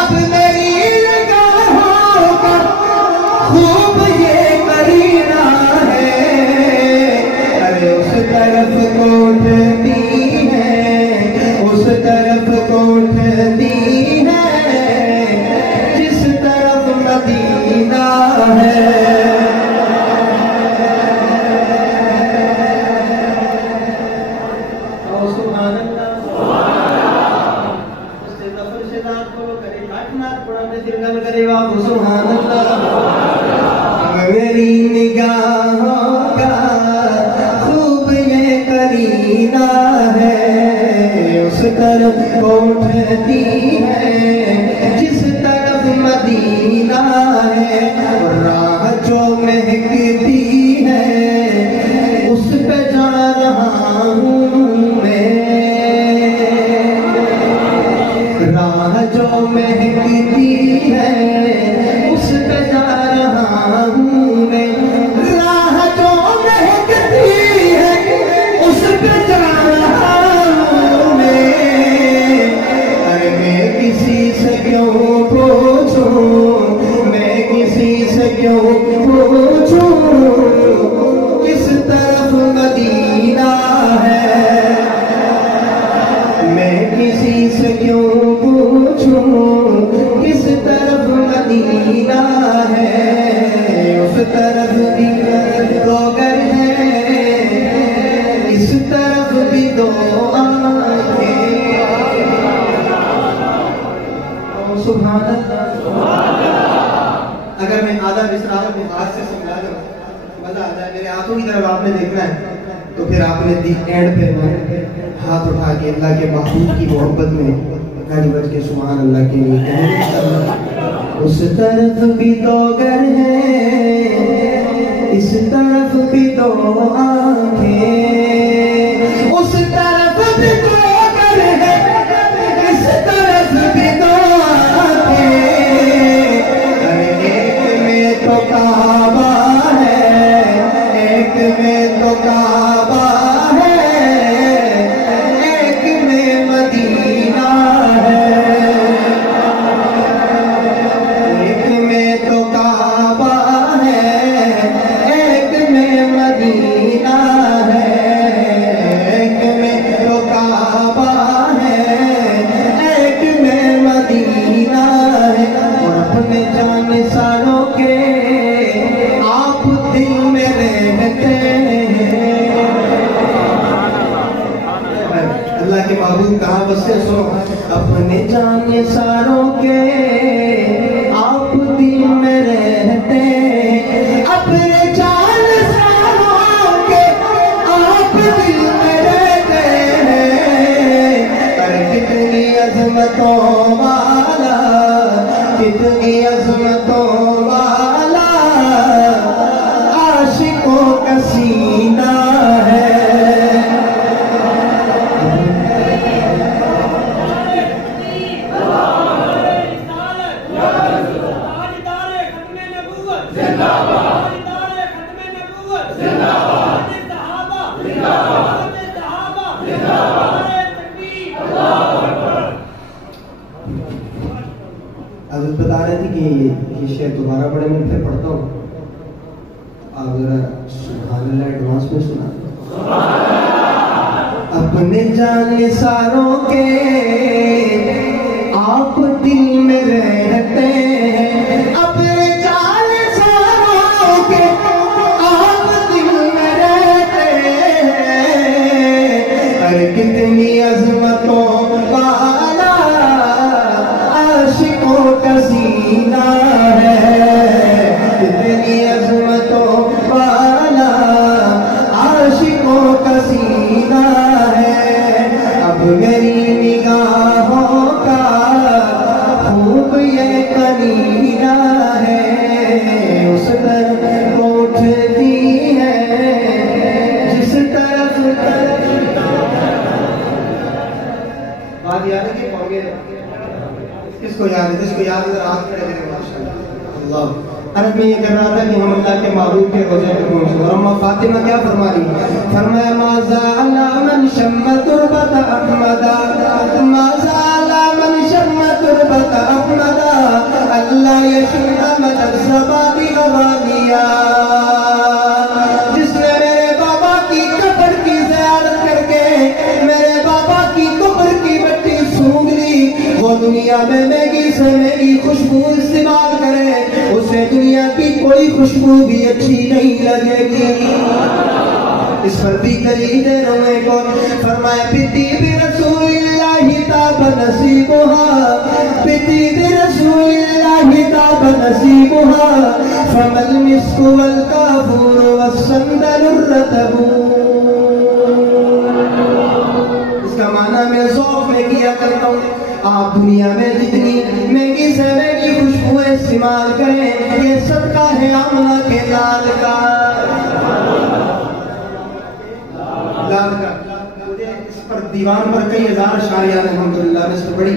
اب میری نگاہوں کا خوب یہ قرینہ ہے. ارے اس طرف کوٹتی ہے اس طرف کوٹتی ہے جس طرف مدینہ ہے. سبحان اللہ. میری نگاہوں کا خوب یہ قرینہ ہے. اس طرف کوٹتی ہے جس طرف مدینہ ہے. راہ جو مہکتی ہے اس پہ جا رہا ہوں میں. راہ جو مہکتی ہے اس پہ جا رہا ہوں میں. راہ جو مہکتی ہے اس پہ جا رہا ہوں میں. ارے میں کسی سے کیوں پوچھوں میں کسی سے کیوں پوچھوں کس طرف مدینہ ہے. میں کسی سے کیوں پوچھوں کس طرف مدینہ ہے. اس طرف بھی دو گھر ہیں اس طرف بھی دو آنکھیں. سبحان اللہ. اگر میں آدھا مصرع اپنے ہاتھ سے سمجھا دوں مزہ آ جائے. میرے ہاتھوں کی طرف آپ نے دیکھنا ہے تو پھر آپ نے اینڈ پہ ہاتھ اٹھا کے اللہ کے محبوب کی محبت میں گھڑی بج کے سبحان اللہ کے لیے کہنے. اس طرف بھی دو گھر ہیں اس طرف بھی دو آنکھیں. اس طرف بھی دو گھر ہیں اس طرف بھی دو آنکھیں. ایک میں تو کعبہ ہے ایک میں تو کعبہ ہے ایک میں مدینہ ہے. ایک میں تو کعبہ ہے ایک میں مدینہ ہے. ایک میں تو کعبہ ہے ایک میں مدینہ ہے. اور اپنے جان ساروں کے آپ دل میں رہتے ہیں. اللہ کے محبوب کہاں بستے سنو. اپنے جان ساروں کے آپ دل میں رہتے ہیں. اپنے جان ساروں کے آپ دل میں رہتے ہیں. پر کتنی عظمتوں والا کتنی عظمتوں والا عاشقوں کا سینہ ہے. حضرت بتا رہے تھے کہ یہ شعر دوبارہ پڑھے میں پھر پڑھتا ہوں. آپ ذرا سبحان اللہ ایڈوانس میں سنا. اپنے جان ساروں کے آپ دل میں رہتے ہیں. اپنے جان ساروں کے آپ دل میں رہتے ہیں. ارے کتنی عظمتوں والا عاشقوں کا سینہ ہے. کتنی عظمتوں والا لگا رہے تھے، اس کو یاد اگر آپ کھڑے ہوئے ماشاءاللہ اللہ. عرض میں یہ کر رہا تھا کہ ہم اللہ کے محبوب کے روزے پہ پہنچے اور اما فاطمہ کیا فرما رہی؟ فرمایا ما زال من شم تربت احمدا، ما زال من شم تربت احمدا اللہ یشم مد الزباب غوانیا. جس نے میرے بابا کی قبر کی زیارت کر کے میرے بابا کی قبر کی مٹی سونگ لی، وہ دنیا میں میگی سے میگی خوشبو استعمال کرے، اسے دنیا کی کوئی خوشبو بھی اچھی نہیں لگے گی. اس پر بھی دلیل دے رہے کو فرمایا بطیب رسول اللہ تاب نصیبها، بطیب رسول اللہ تاب نصیبها فما المسک والکافور والصندل الرطب. اس کا معنی میں ذوق میں کیا کرتا ہوں، آپ دنیا میں جتنی مہنگی سے مہنگی خوشبوئیں استعمال کریں، یہ صدقہ ہے آمنہ کے لال کا. مجھے اس پر دیوان پر کئی ہزار شاعریان الحمدللہ میں اس پر بڑی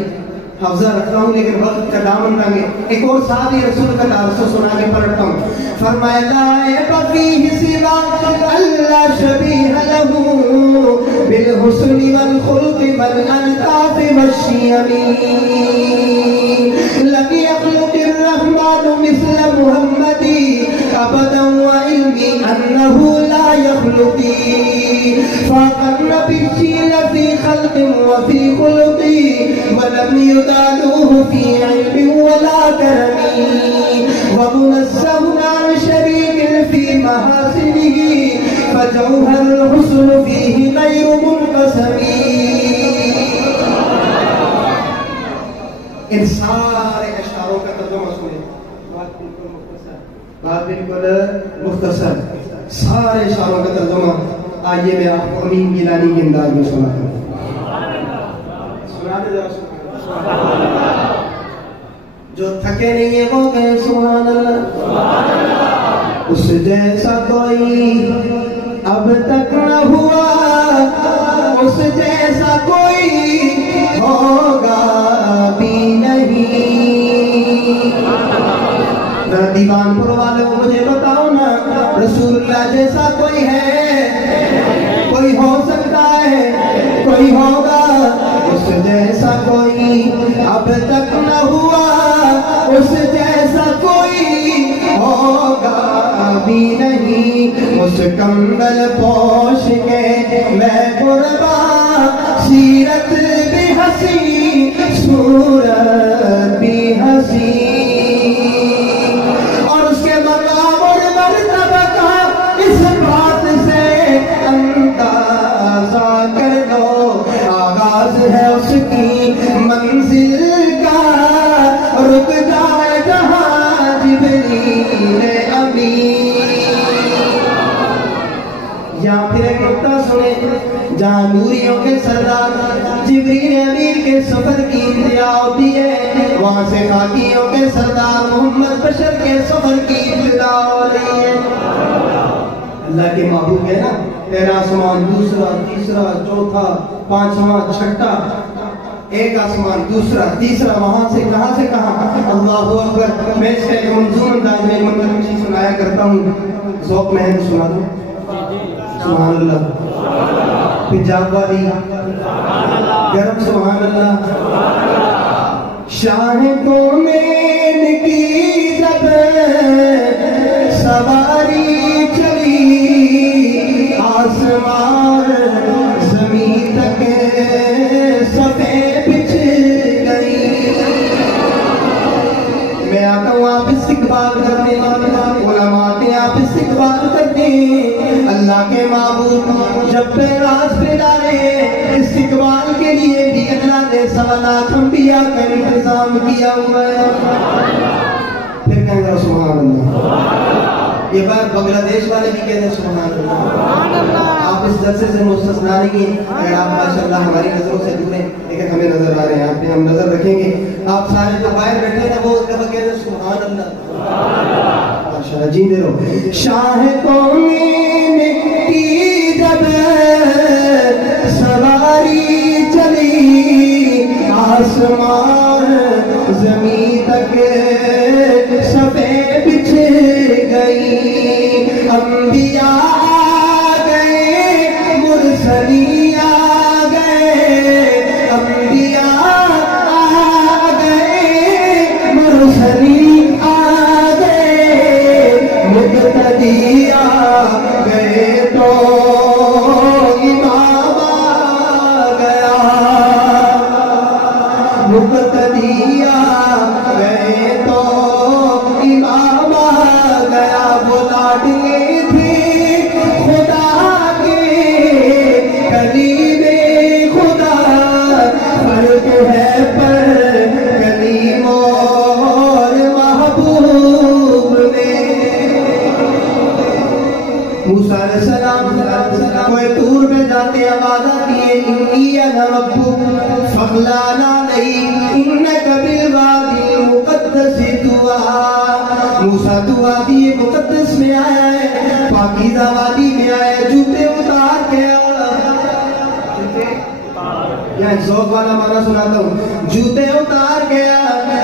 حفظہ رکھتا ہوں، لیکن وقت کا دامن تنگ ہے. ایک اور صحابی رسول کا تعارف سنا کے پلٹتا ہوں. فرمایا لا یبغیہ سوا اللہ شبیہ لہ بالحسن والخلق والانصاف والشیم، لم یخلق الرحمن مثل محمد ابدا وعلمی انہ لا یخلقی فاق النبیین فی خلق وفی خلق ولم یدانوہ فی علم ولا کرم ومنزہ عن شریک فی محاسنہ فجوہر الحسن فیہ غیر منقسم. ان سارے اشعاروں کا ترجمہ سنیں، بات بالکل مختصر، سارے اشعاروں کا ترجمہ. آئیے میں آپ کو امین گیلانی کے انداز میں سناتا ہوں. سناتے ذرا جو تھکے نہیں ہیں وہ کہیں سبحان اللہ. اس جیسا کوئی اب تک نہ ہوا، اس جیسا کوئی ہوگا بھی نہیں. ذرا دیوان پر والوں مجھے بتاؤ نا، رسول اللہ جیسا کوئی ہے، کوئی ہو سکتا ہے، کوئی ہوگا. اس جیسا کوئی اب تک نہ ہوا، اس جیسا کوئی ہوگا بھی نہیں. اس کمبل پوش کے میں قربان، سیرت بھی ہنسی صورت بھی ہنسی، اور اس کے مقام اور مرتبہ کا اس بات سے اندازہ کر دو، آغاز ہے اس کی منزل کا، رک جائے جہاں جبریل امین. یا پھر ایک نکتہ سنیں، جہاں نوریوں کے سردار جبریل امین کے سفر کی انتہا ہوتی ہے، وہاں سے خاکیوں کے سردار محمد بشر کے سفر کی ابتدا ہو رہی ہے. اللہ کے محبوب ہے نا، پہلا آسمان، دوسرا، تیسرا، چوتھا، پانچواں، چھٹا، ایک آسمان، دوسرا، تیسرا، وہاں سے کہاں سے کہاں. اللہ اکبر. میں اس کا ایک منظور انداز میں منظر چیز سنایا کرتا ہوں، ذوق میں ہے تو سنا دوں. سبحان اللہ. حجاب والی گرم سبحان اللہ. شاہ کونین کی جب سواری چلی، آسمان زمین تک صفیں بچھ گئی. میں آتا ہوں آپ استقبال کرتے ہیں، علماء آتے ہیں آپ استقبال کرتے ہیں. اللہ کے محبوب جب پیراز پہ ڈالے، استقبال کے لیے بھی اللہ نے 7 انبیاء کا انتظام کیا ہوا ہے. پھر کہیں گے سبحان اللہ. یہ بات بنگلہ دیش والے بھی کہتے ہیں سبحان اللہ. آپ اس جلسے سے مستثنا نہیں ہیں، اگر آپ ماشاءاللہ ہماری نظروں سے دور ہیں لیکن ہمیں نظر آ رہے ہیں، آپ پہ ہم نظر رکھیں گے. آپ سارے جو باہر بیٹھے ہیں وہ کہتے ہیں سبحان اللہ. ماشاءاللہ جیندے رہو. شاہ کونین کی جب سواری چلی، آسمان زمین گئی، انبیاء آ گئے، مرسلی آ گئے، انبیاء آ گئے، مرسلی آ گئے، مقتدی آ گئے تو امام آ گیا، مقتدی آ گئے تو امام آ گیا۔ وہ لاڈلے تھے خدا کے کلیم خدا، فرق ہے پر کلیم اور محبوب میں۔ موسیٰ علیہ السلام کوئی طور میں جاتے آواز آتی ہے، انی انا ربک فاغلظ علیک انک بالوادی المقدس طویٰ۔ موسیٰ تو وادی مقدس میں آیا ہے، پاکیزہ وادی میں آیا ہے، جوتے اتار کے یہاں ایک ذوق والا معنی سناتا ہوں، جوتے اتار گیا۔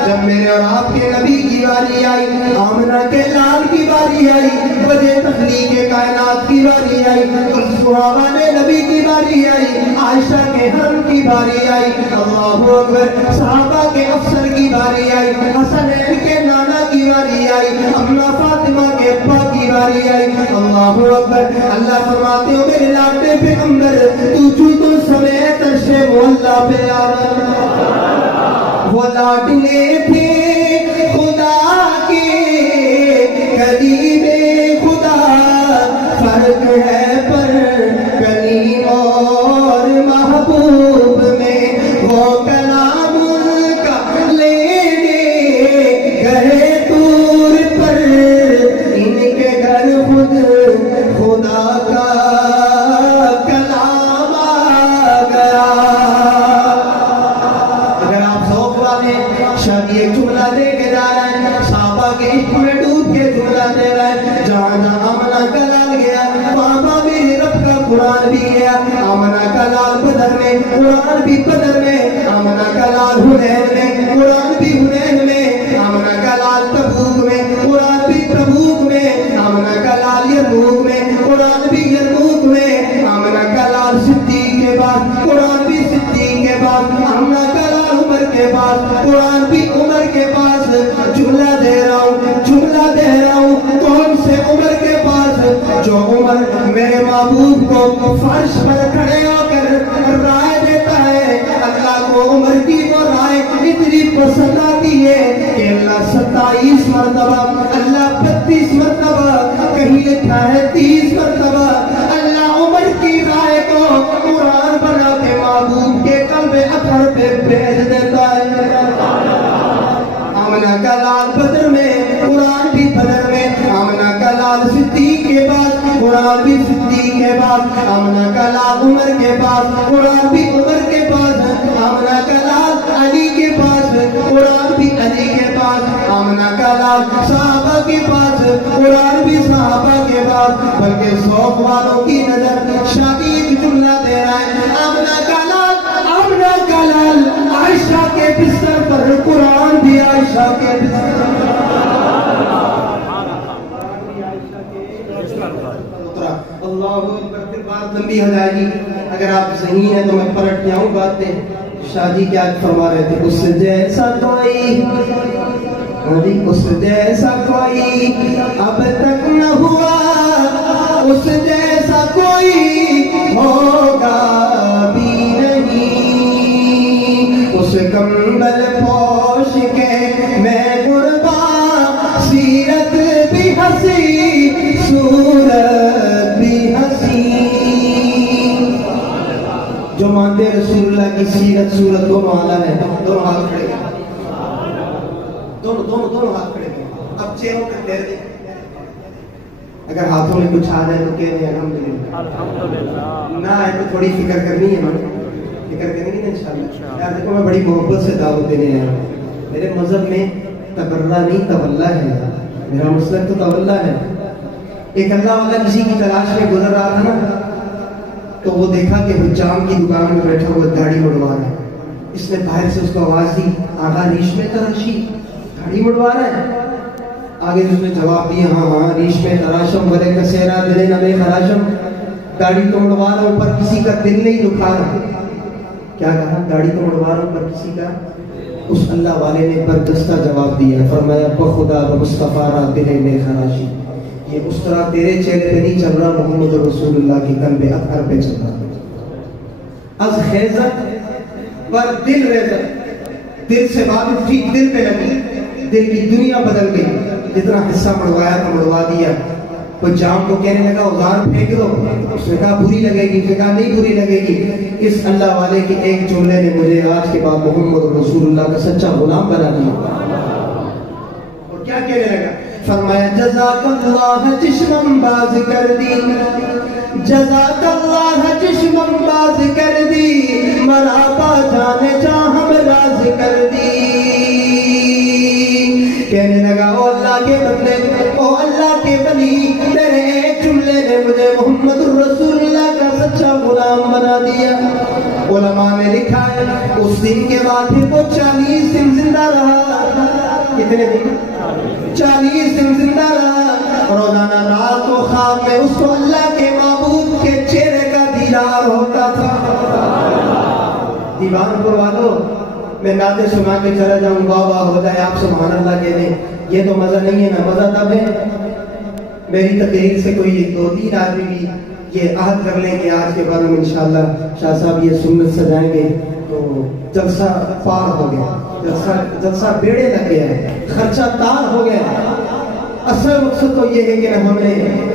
جب میرے اور آپ کے نبی کی باری آئی، آمنہ کے لال کی باری آئی، وجہ تخلیق کائنات کی باری آئی، صحابہ نے نبی کی باری آئی، عائشہ کے حرم کی باری آئی، اللہ اکبر، صحابہ کے افسر کی باری آئی، حسنین کے نانا کی باری آئی، امنا فاطمہ کے ابا کی باری آئی، اللہ اکبر۔ اللہ فرماتے ہو میرے لاڈلے پیغمبر، تو جوتوں سمیت عرش مولا پہ آنا۔ وہ لاڈلے تھے خدا کے کلیم خدا، فرق ہے پر کلیم اور محبوب میں۔ وہ کلام کا لینے گئے طور پر، ان کے گھر خود خدا کا کلام آ گیا۔ اگر آپ ذوق والے شادی ایک جملہ دے کے جا رہے ہیں، صحابہ کے عشق میں ڈوب کے جملہ دے رہے ہیں، جہاں جہاں آمنہ کا لال گیا وہاں میرے رب کا قرآن بھی گیا۔ آمنہ کا لال بدر میں، قرآن بھی بدر میں، آمنہ کا لال حنین میں، قرآن بھی حنین میں، آمنہ کا لال تبوک میں، قرآن بھی تبوک میں، آمنہ کا لال یرموک میں، قرآن بھی یرموک میں، آمنہ کا لال صدیق کے بعد، قرآن بھی صدیق کے بعد، آمنہ کا لال عمر کے بعد، قرآن بھی عمر کے پاس۔ جملہ دے رہا ہوں، جملہ دے رہا ہوں، کون سے عمر کے پاس؟ جو عمر میرے محبوب کو فرش پر کھڑے ہو کر رائے دیتا ہے۔ اللہ کو عمر کی وہ رائے اتنی پسند آتی ہے کہ اللہ 27 مرتبہ، اللہ 32 مرتبہ، کہیں لکھا ہے 30 مرتبہ اللہ عمر کی رائے کو قرآن بنا کے محبوب کے قلب اطہر پہ بھیج دیتا ہے۔ آمنہ کا لال بدر میں، قرآن بھی بدر میں، آمنہ کا لال صدیق کے بعد، قرآن بھی صدیق کے بعد، آمنہ کا لال عمر کے بعد، قرآن بھی عمر کے بعد، آمنہ کا لال علی کے پاس، قرآن بھی علی کے پاس، آمنہ کا لال صحابہ کے پاس، قرآن بھی صحابہ کے پاس۔ بلکہ ذوق والوں کی نظر شادی ایک جملہ دے رہا ہے، آمنہ کا لال، آمنہ کا لال عائشہ کے بستر پر، قرآن بھی عائشہ کے بستر پر۔ اللہ اکبر، پھر بات لمبی ہو جائے گی، اگر آپ ذہین ہیں تو میں پلٹ کے آؤں باتیں۔ شادی کیا فرما رہے تھے، اس جیسا کوئی، اس جیسا کوئی اب تک نہ ہوا، اس جیسا کوئی ہوگا بھی نہیں، اس کمبل پوش کے میں قربان، سیرت بھی ہنسی صورت بھی ہنسی۔ جو مانتے رسول اللہ کی سیرت صورت دونوں اعلیٰ ہے، دونوں ہاتھ کھڑے ہیں، دونوں ہاتھ کھڑے ہیں۔ اب چہروں پہ پھیر دیں، اگر ہاتھوں میں کچھ آ جائے تو کہہ دیں الحمدللہ، نہ آئے تو تھوڑی فکر کرنی ہے، فکر کریں گے نا انشاءاللہ۔ یار دیکھو میں بڑی محبت سے دعوت دینے آیا ہوں، میرے مذہب میں تبرہ نہیں تولا ہے، میرا مسلک تو تولا ہے۔ ایک اللہ والا کسی کی تلاش میں گزر رہا تھا نا، تو وہ دیکھا کہ وہ جام کی دکان میں بیٹھا ہوا داڑھی مڑوا رہا ہے۔ اس نے باہر سے اس کو آواز دی، آغا ریشمے تراشی، داڑھی مڑوا رہا ہے۔ آگے اس نے جواب دیا ہاں ہاں ریش میں تراشم بلے کا سیرا دلے نہ میں خراشم، داڑھی توڑوا رہا ہوں پر کسی کا دل نہیں دکھا رہا. کیا کہا؟ داڑھی توڑوا رہا ہوں پر کسی کا. اس اللہ والے نے برجستہ جواب دیا، فرمایا بخدا بمصطفیٰ را دل میں خراشی، یہ اس طرح تیرے چہرے پہ نہیں چل رہا، محمد رسول اللہ کے قلب اطہر پہ چل رہا. از خیزت پر دل ریزت، دل سے بات ٹھیک دل پہ لگی، دل کی دنیا بدل گئی. جتنا حصہ مڑوایا تو مڑوا دیا. کوئی جام کو کہنے لگا اوزار پھینک دو، اس نے کہا بری لگے گی، اس نے کہا نہیں بری لگے گی. اس اللہ والے کے ایک جملے نے مجھے آج کے بعد محمد رسول اللہ کا سچا غلام بنا دیا. اور کیا کہنے لگا؟ فرمایا جزاک اللہ چشمم باز کر دی، جزاک اللہ چشمم باز کر دی، مرحبا جانے جا ہم راز کر دی. کہنے لگا او اللہ کے بندے، او اللہ کے بنی، تیرے ایک جملے نے مجھے محمد رسول اللہ کا سچا غلام بنا دیا. علماء نے لکھا ہے اس دن کے بعد پھر وہ 40 دن زندہ رہا. کتنے دن؟ 40 دن زندہ رہا. روزانہ رات و خواب میں اس کو اللہ کے معبود کے چہرے کا دیدار ہوتا تھا. دیوان پر والو میں نعتیں سنا کے چلا جاؤں، واہ واہ ہو جائے، آپ سبحان اللہ کہہ دیں، یہ تو مزہ نہیں ہے نا. مزہ تب ہے میری تقریر سے کوئی 2-3 آدمی بھی یہ عہد کر لیں کہ آج کے بعد ہم انشاءاللہ شاہ صاحب یہ سنت سجائیں گے تو جلسہ پار ہو گیا، جلسہ بیڑے لگ گیا ہے، خرچہ تار ہو گیا. اصل مقصد تو یہ ہے کہ ہم نے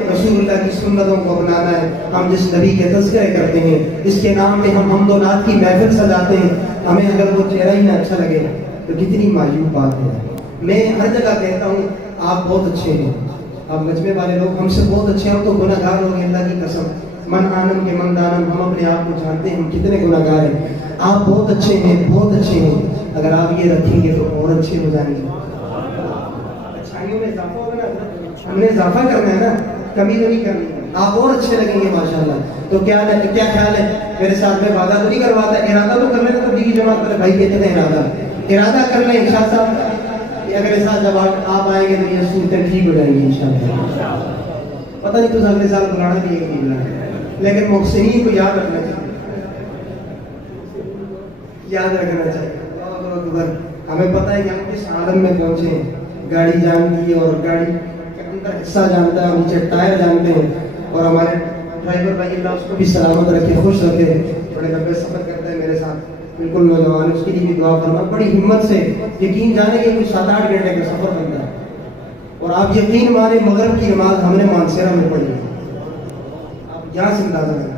رسول اللہ کی سنتوں کو اپنانا ہے. ہم جس نبی کے تذکرے کرتے ہیں، اس کے نام پہ ہم حمد و نعت کی محفل سجاتے ہیں، ہمیں اگر وہ چہرہ ہی نہ اچھا لگے تو کتنی معیوب بات ہے. میں ہر جگہ کہتا ہوں آپ بہت اچھے ہیں، آپ مجمع والے لوگ ہم سے بہت اچھے ہیں، ہم تو گناہ گار لوگ ہیں، اللہ کی قسم. من آنم کے من دانم، ہم اپنے آپ کو جانتے ہیں ہم کتنے گناہ گار ہیں. آپ بہت اچھے ہیں، بہت اچھے ہیں. اگر آپ یہ رکھیں گے تو اور اچھے ہو جائیں گے. اچھائیوں میں اضافہ ہوگا نا، ہم نے اضافہ کرنا ہے نا، کمی تو نہیں کرنی. آپ اور اچھے لگیں گے ماشاءاللہ. تو کیا خیال ہے میرے ساتھ میں وعدہ تو نہیں کرواتا، ارادہ تو کر لیں. تو تبلیغی جماعت والے بھائی کہتے ہیں ارادہ کر لیں شاہ صاحب کہ اگلے سال جب آپ آئیں گے تو یہ صورتیں ٹھیک ہو جائیں گی انشاءاللہ. پتہ نہیں تو اگلے سال بلانا بھی ہے کہ نہیں بلانا، لیکن محسنین کو یاد رکھنا چاہیے، یاد رکھنا چاہیے. ہمیں پتہ ہے کہ ہم کس عالم میں پہنچے ہیں. گاڑی جانتی ہے اور گاڑی کا اندر حصہ جانتا ہے، نیچے ٹائر جانتے ہیں. اور ہمارے ڈرائیور بھائی اللہ اس کو بھی سلامت رکھے، خوش رکھے. بڑے لمبے سفر کرتا ہے میرے ساتھ، بالکل نوجوان، اس کے لیے بھی دعا فرما. بڑی ہمت سے یقین جانے کہ کچھ 7-8 گھنٹے کا سفر بنتا ہے. اور آپ یقین مانے مغرب کی نماز ہم نے مانسیرا میں پڑھی. آپ یہاں سے اندازہ کریں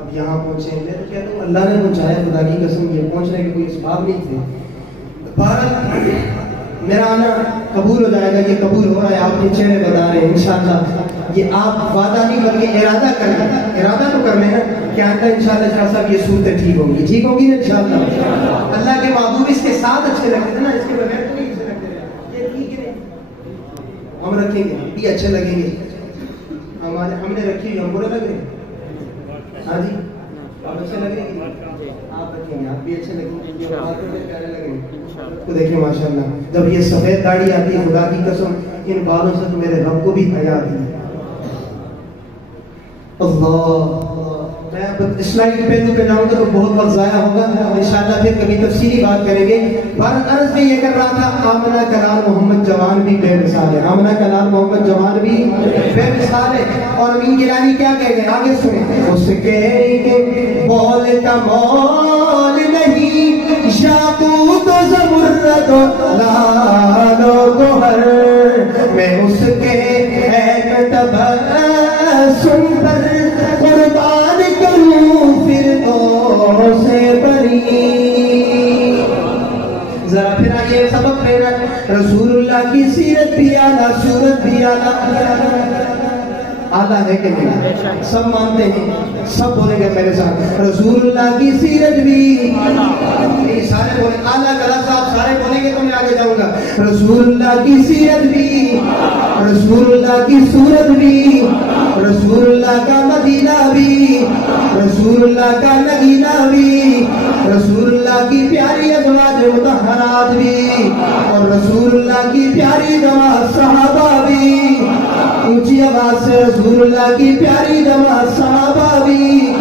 اب یہاں پہنچے. میں تو کہتا ہوں اللہ نے پہنچایا، خدا کی قسم. یہ پہنچنے کے کوئی اسباب نہیں تھے. بھارت میرا آنا قبول ہو جائے گا، یہ قبول ہو رہا ہے. آپ کے چہرے بتا رہے ہیں انشاءاللہ. یہ آپ وعدہ نہیں بلکہ ارادہ کریں. ارادہ تو کر لیں نا کہ آئندہ انشاءاللہ شاہ صاحب یہ صورتیں ٹھیک ہوں گی، ٹھیک ہوگی نا انشاءاللہ. اللہ کے محبوب اس کے ساتھ اچھے لگتے تھے نا، اس کے بغیر تو نہیں اچھے لگتے تھے. یہ ٹھیک ہے ہم رکھیں گے بھی اچھے لگیں گے. ہم نے رکھی ہم برے لگ رہے ہیں. ہاں جی آپ اچھے لگ رہے ہیں، آپ رکھیں گے آپ بھی اچھے لگیں گے، پیارے لگیں گے. تو دیکھیں ماشاءاللہ جب یہ سفید داڑھی آتی ہے، خدا کی قسم ان بالوں سے تو میرے رب کو بھی حیا آتی ہے. اللہ میں اسلائیڈ پہلو پہ جاؤں گا تو بہت وقت ضائع ہوگا. انشاءاللہ پھر کبھی تفصیلی بات کریں گے. بھارت عرض میں یہ کر رہا تھا آمنہ کلام محمد جوان بھی بے مثال ہے. آمنہ کلام محمد جوان بھی بے مثال ہے. اور امین گیلانی کیا کہہ گئے آگے سنیں. اس کے بول کا مول نہیں، یاقوت و زمرد و لال و گوہر، میں اس کے ایک تبسم پر قربان کروں فردوس بری. ذرا پھر آئیے سبق پھیرا. رسول اللہ کی سیرت بھی اعلیٰ، صورت بھی اعلیٰ ہے کہ نہیں؟ سب مانتے ہیں، سب بولیں گے میرے ساتھ رسول اللہ کی سیرت بھی سارے بولیں. اعلیٰ کلا صاحب سارے بولیں گے تو میں آگے جاؤں گا. رسول اللہ کی سیرت بھی، رسول اللہ کی صورت بھی، رسول اللہ کا مدینہ بھی، رسول اللہ کا نگینہ بھی، رسول اللہ کی پیاری ازواج مطہرات بھی، اور رسول اللہ کی پیاری دوا صحابہ اونچی آواز سے رسول اللہ کی پیاری جماعت، صحابہ بھی،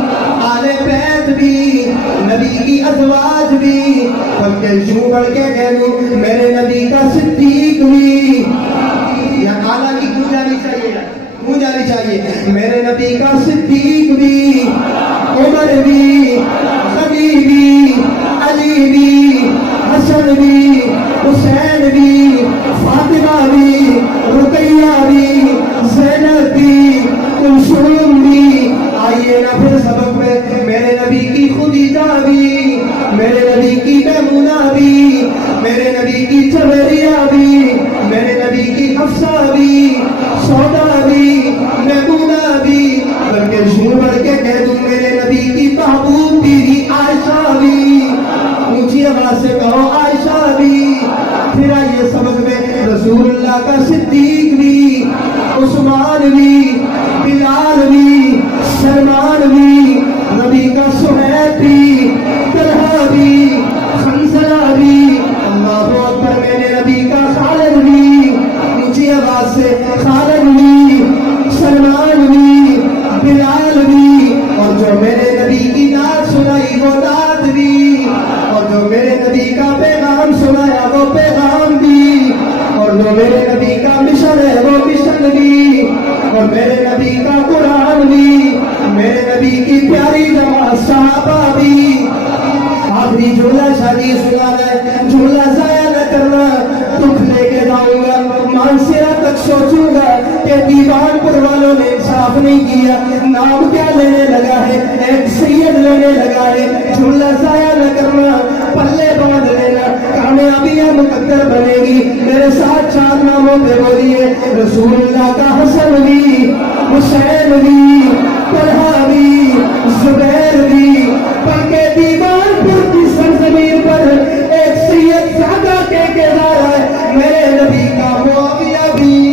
آل بیت بھی، نبی کی ازواج بھی، بلکہ یوں بڑھ کے کہہ دوں میرے نبی کا صدیق بھی، یا اعلیٰ کی گونج آنی چاہیے، گونج آنی چاہیے، میرے نبی کا صدیق بھی، عمر بھی، غنی بھی، علی بھی، حسن بھی، حسین بھی، فاطمہ بھی، رقیہ بھی، زینب بھی، کلثوم بھی۔ آئیے نا پھر سبق میں میرے نبی کی خدیجہ بھی، میرے نبی کی میمونہ بھی، میرے نبی کی جویریہ بھی، میرے نبی کی حفصہ بھی، سودا بھی، میمونہ بھی، بلکہ یوں بڑھ کے کہہ دوں میرے نبی کی محبوب بیوی عائشہ بھی، اونچی آواز سے کہو عائشہ بھی۔ پھر آئیے سبق میں رسول اللہ کا صدیق بھی، عثمان بھی، بلال بھی، سلمان بھی، نبی کا صہیب بھی، طلحہ بھی، حنظلہ بھی، اللہ اکبر، میرے نبی کا خالد بھی، اونچی آواز سے خالد بھی، سلمان بھی، بلال بھی، اور جو میرے نبی کی نعت سنائی وہ نعت بھی، اور جو میرے نبی کا پیغام سنایا وہ پیغام بھی، اور جو میرے نبی کا مشن ہے وہ مشن بھی، اور میرے نبی کا قرآن بھی، میرے نبی کی پیاری جماعت صحابہ بھی۔ آخری جملہ شادی سنانا ہے، جملہ ضائع نہ کرنا، دکھ لے کے جاؤں گا، مانسیرا تک سوچوں گا کہ دیوان پور والوں نے انصاف نہیں کیا، نام کیا لینے لگا ہے، ایک سید لینے لگا ہے، جملہ ضائع نہ کرنا، پلے باندھ لینا، کامیابیاں مقدر بنے گی۔ میرے ساتھ چار ناموں پہ بولیے، رسول اللہ کا حسن بھی، حسین بھی، طلحہ بھی، زبیر بھی، بلکہ دیوان پور کی سرزمین پر ایک سید زیادہ کہہ کے جا رہا ہے، میرے نبی کا معاویہ بھی۔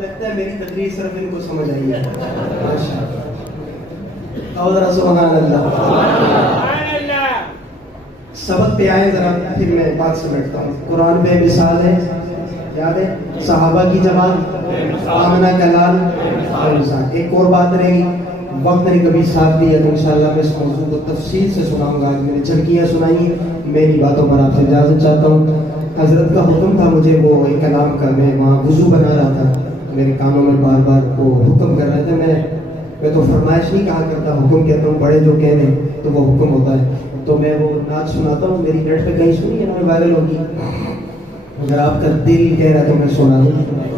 لگتا ہے میری تقریر صرف ان کو سمجھ آئی ہے، اور ذرا سبحان اللہ۔ سبق پہ آئے ذرا، پھر میں بات سمیٹتا ہوں۔ قرآن پہ مثال ہے، یاد ہے صحابہ کی جماعت، آمنہ کا لال، ایک اور بات رہے گی، وقت نے کبھی ساتھ دیا تو انشاءاللہ میں اس موضوع کو تفصیل سے سناؤں گا۔ میں نے جھلکیاں سنائی، میری باتوں پر آپ سے اجازت چاہتا ہوں۔ حضرت کا حکم تھا مجھے وہ ایک کلام کا، میں وہاں وضو بنا رہا تھا، میرے کانوں میں بار بار وہ حکم کر رہے تھے، میں تو فرمائش نہیں کہا کرتا، حکم کہتا ہوں، بڑے جو کہہ دیں تو وہ حکم ہوتا ہے۔ تو میں وہ نعت سناتا ہوں، میری نیٹ پہ کہیں سنی ہے نا، وائرل ہوگی، اگر آپ کا دل کہہ رہا تو میں سنا دوں۔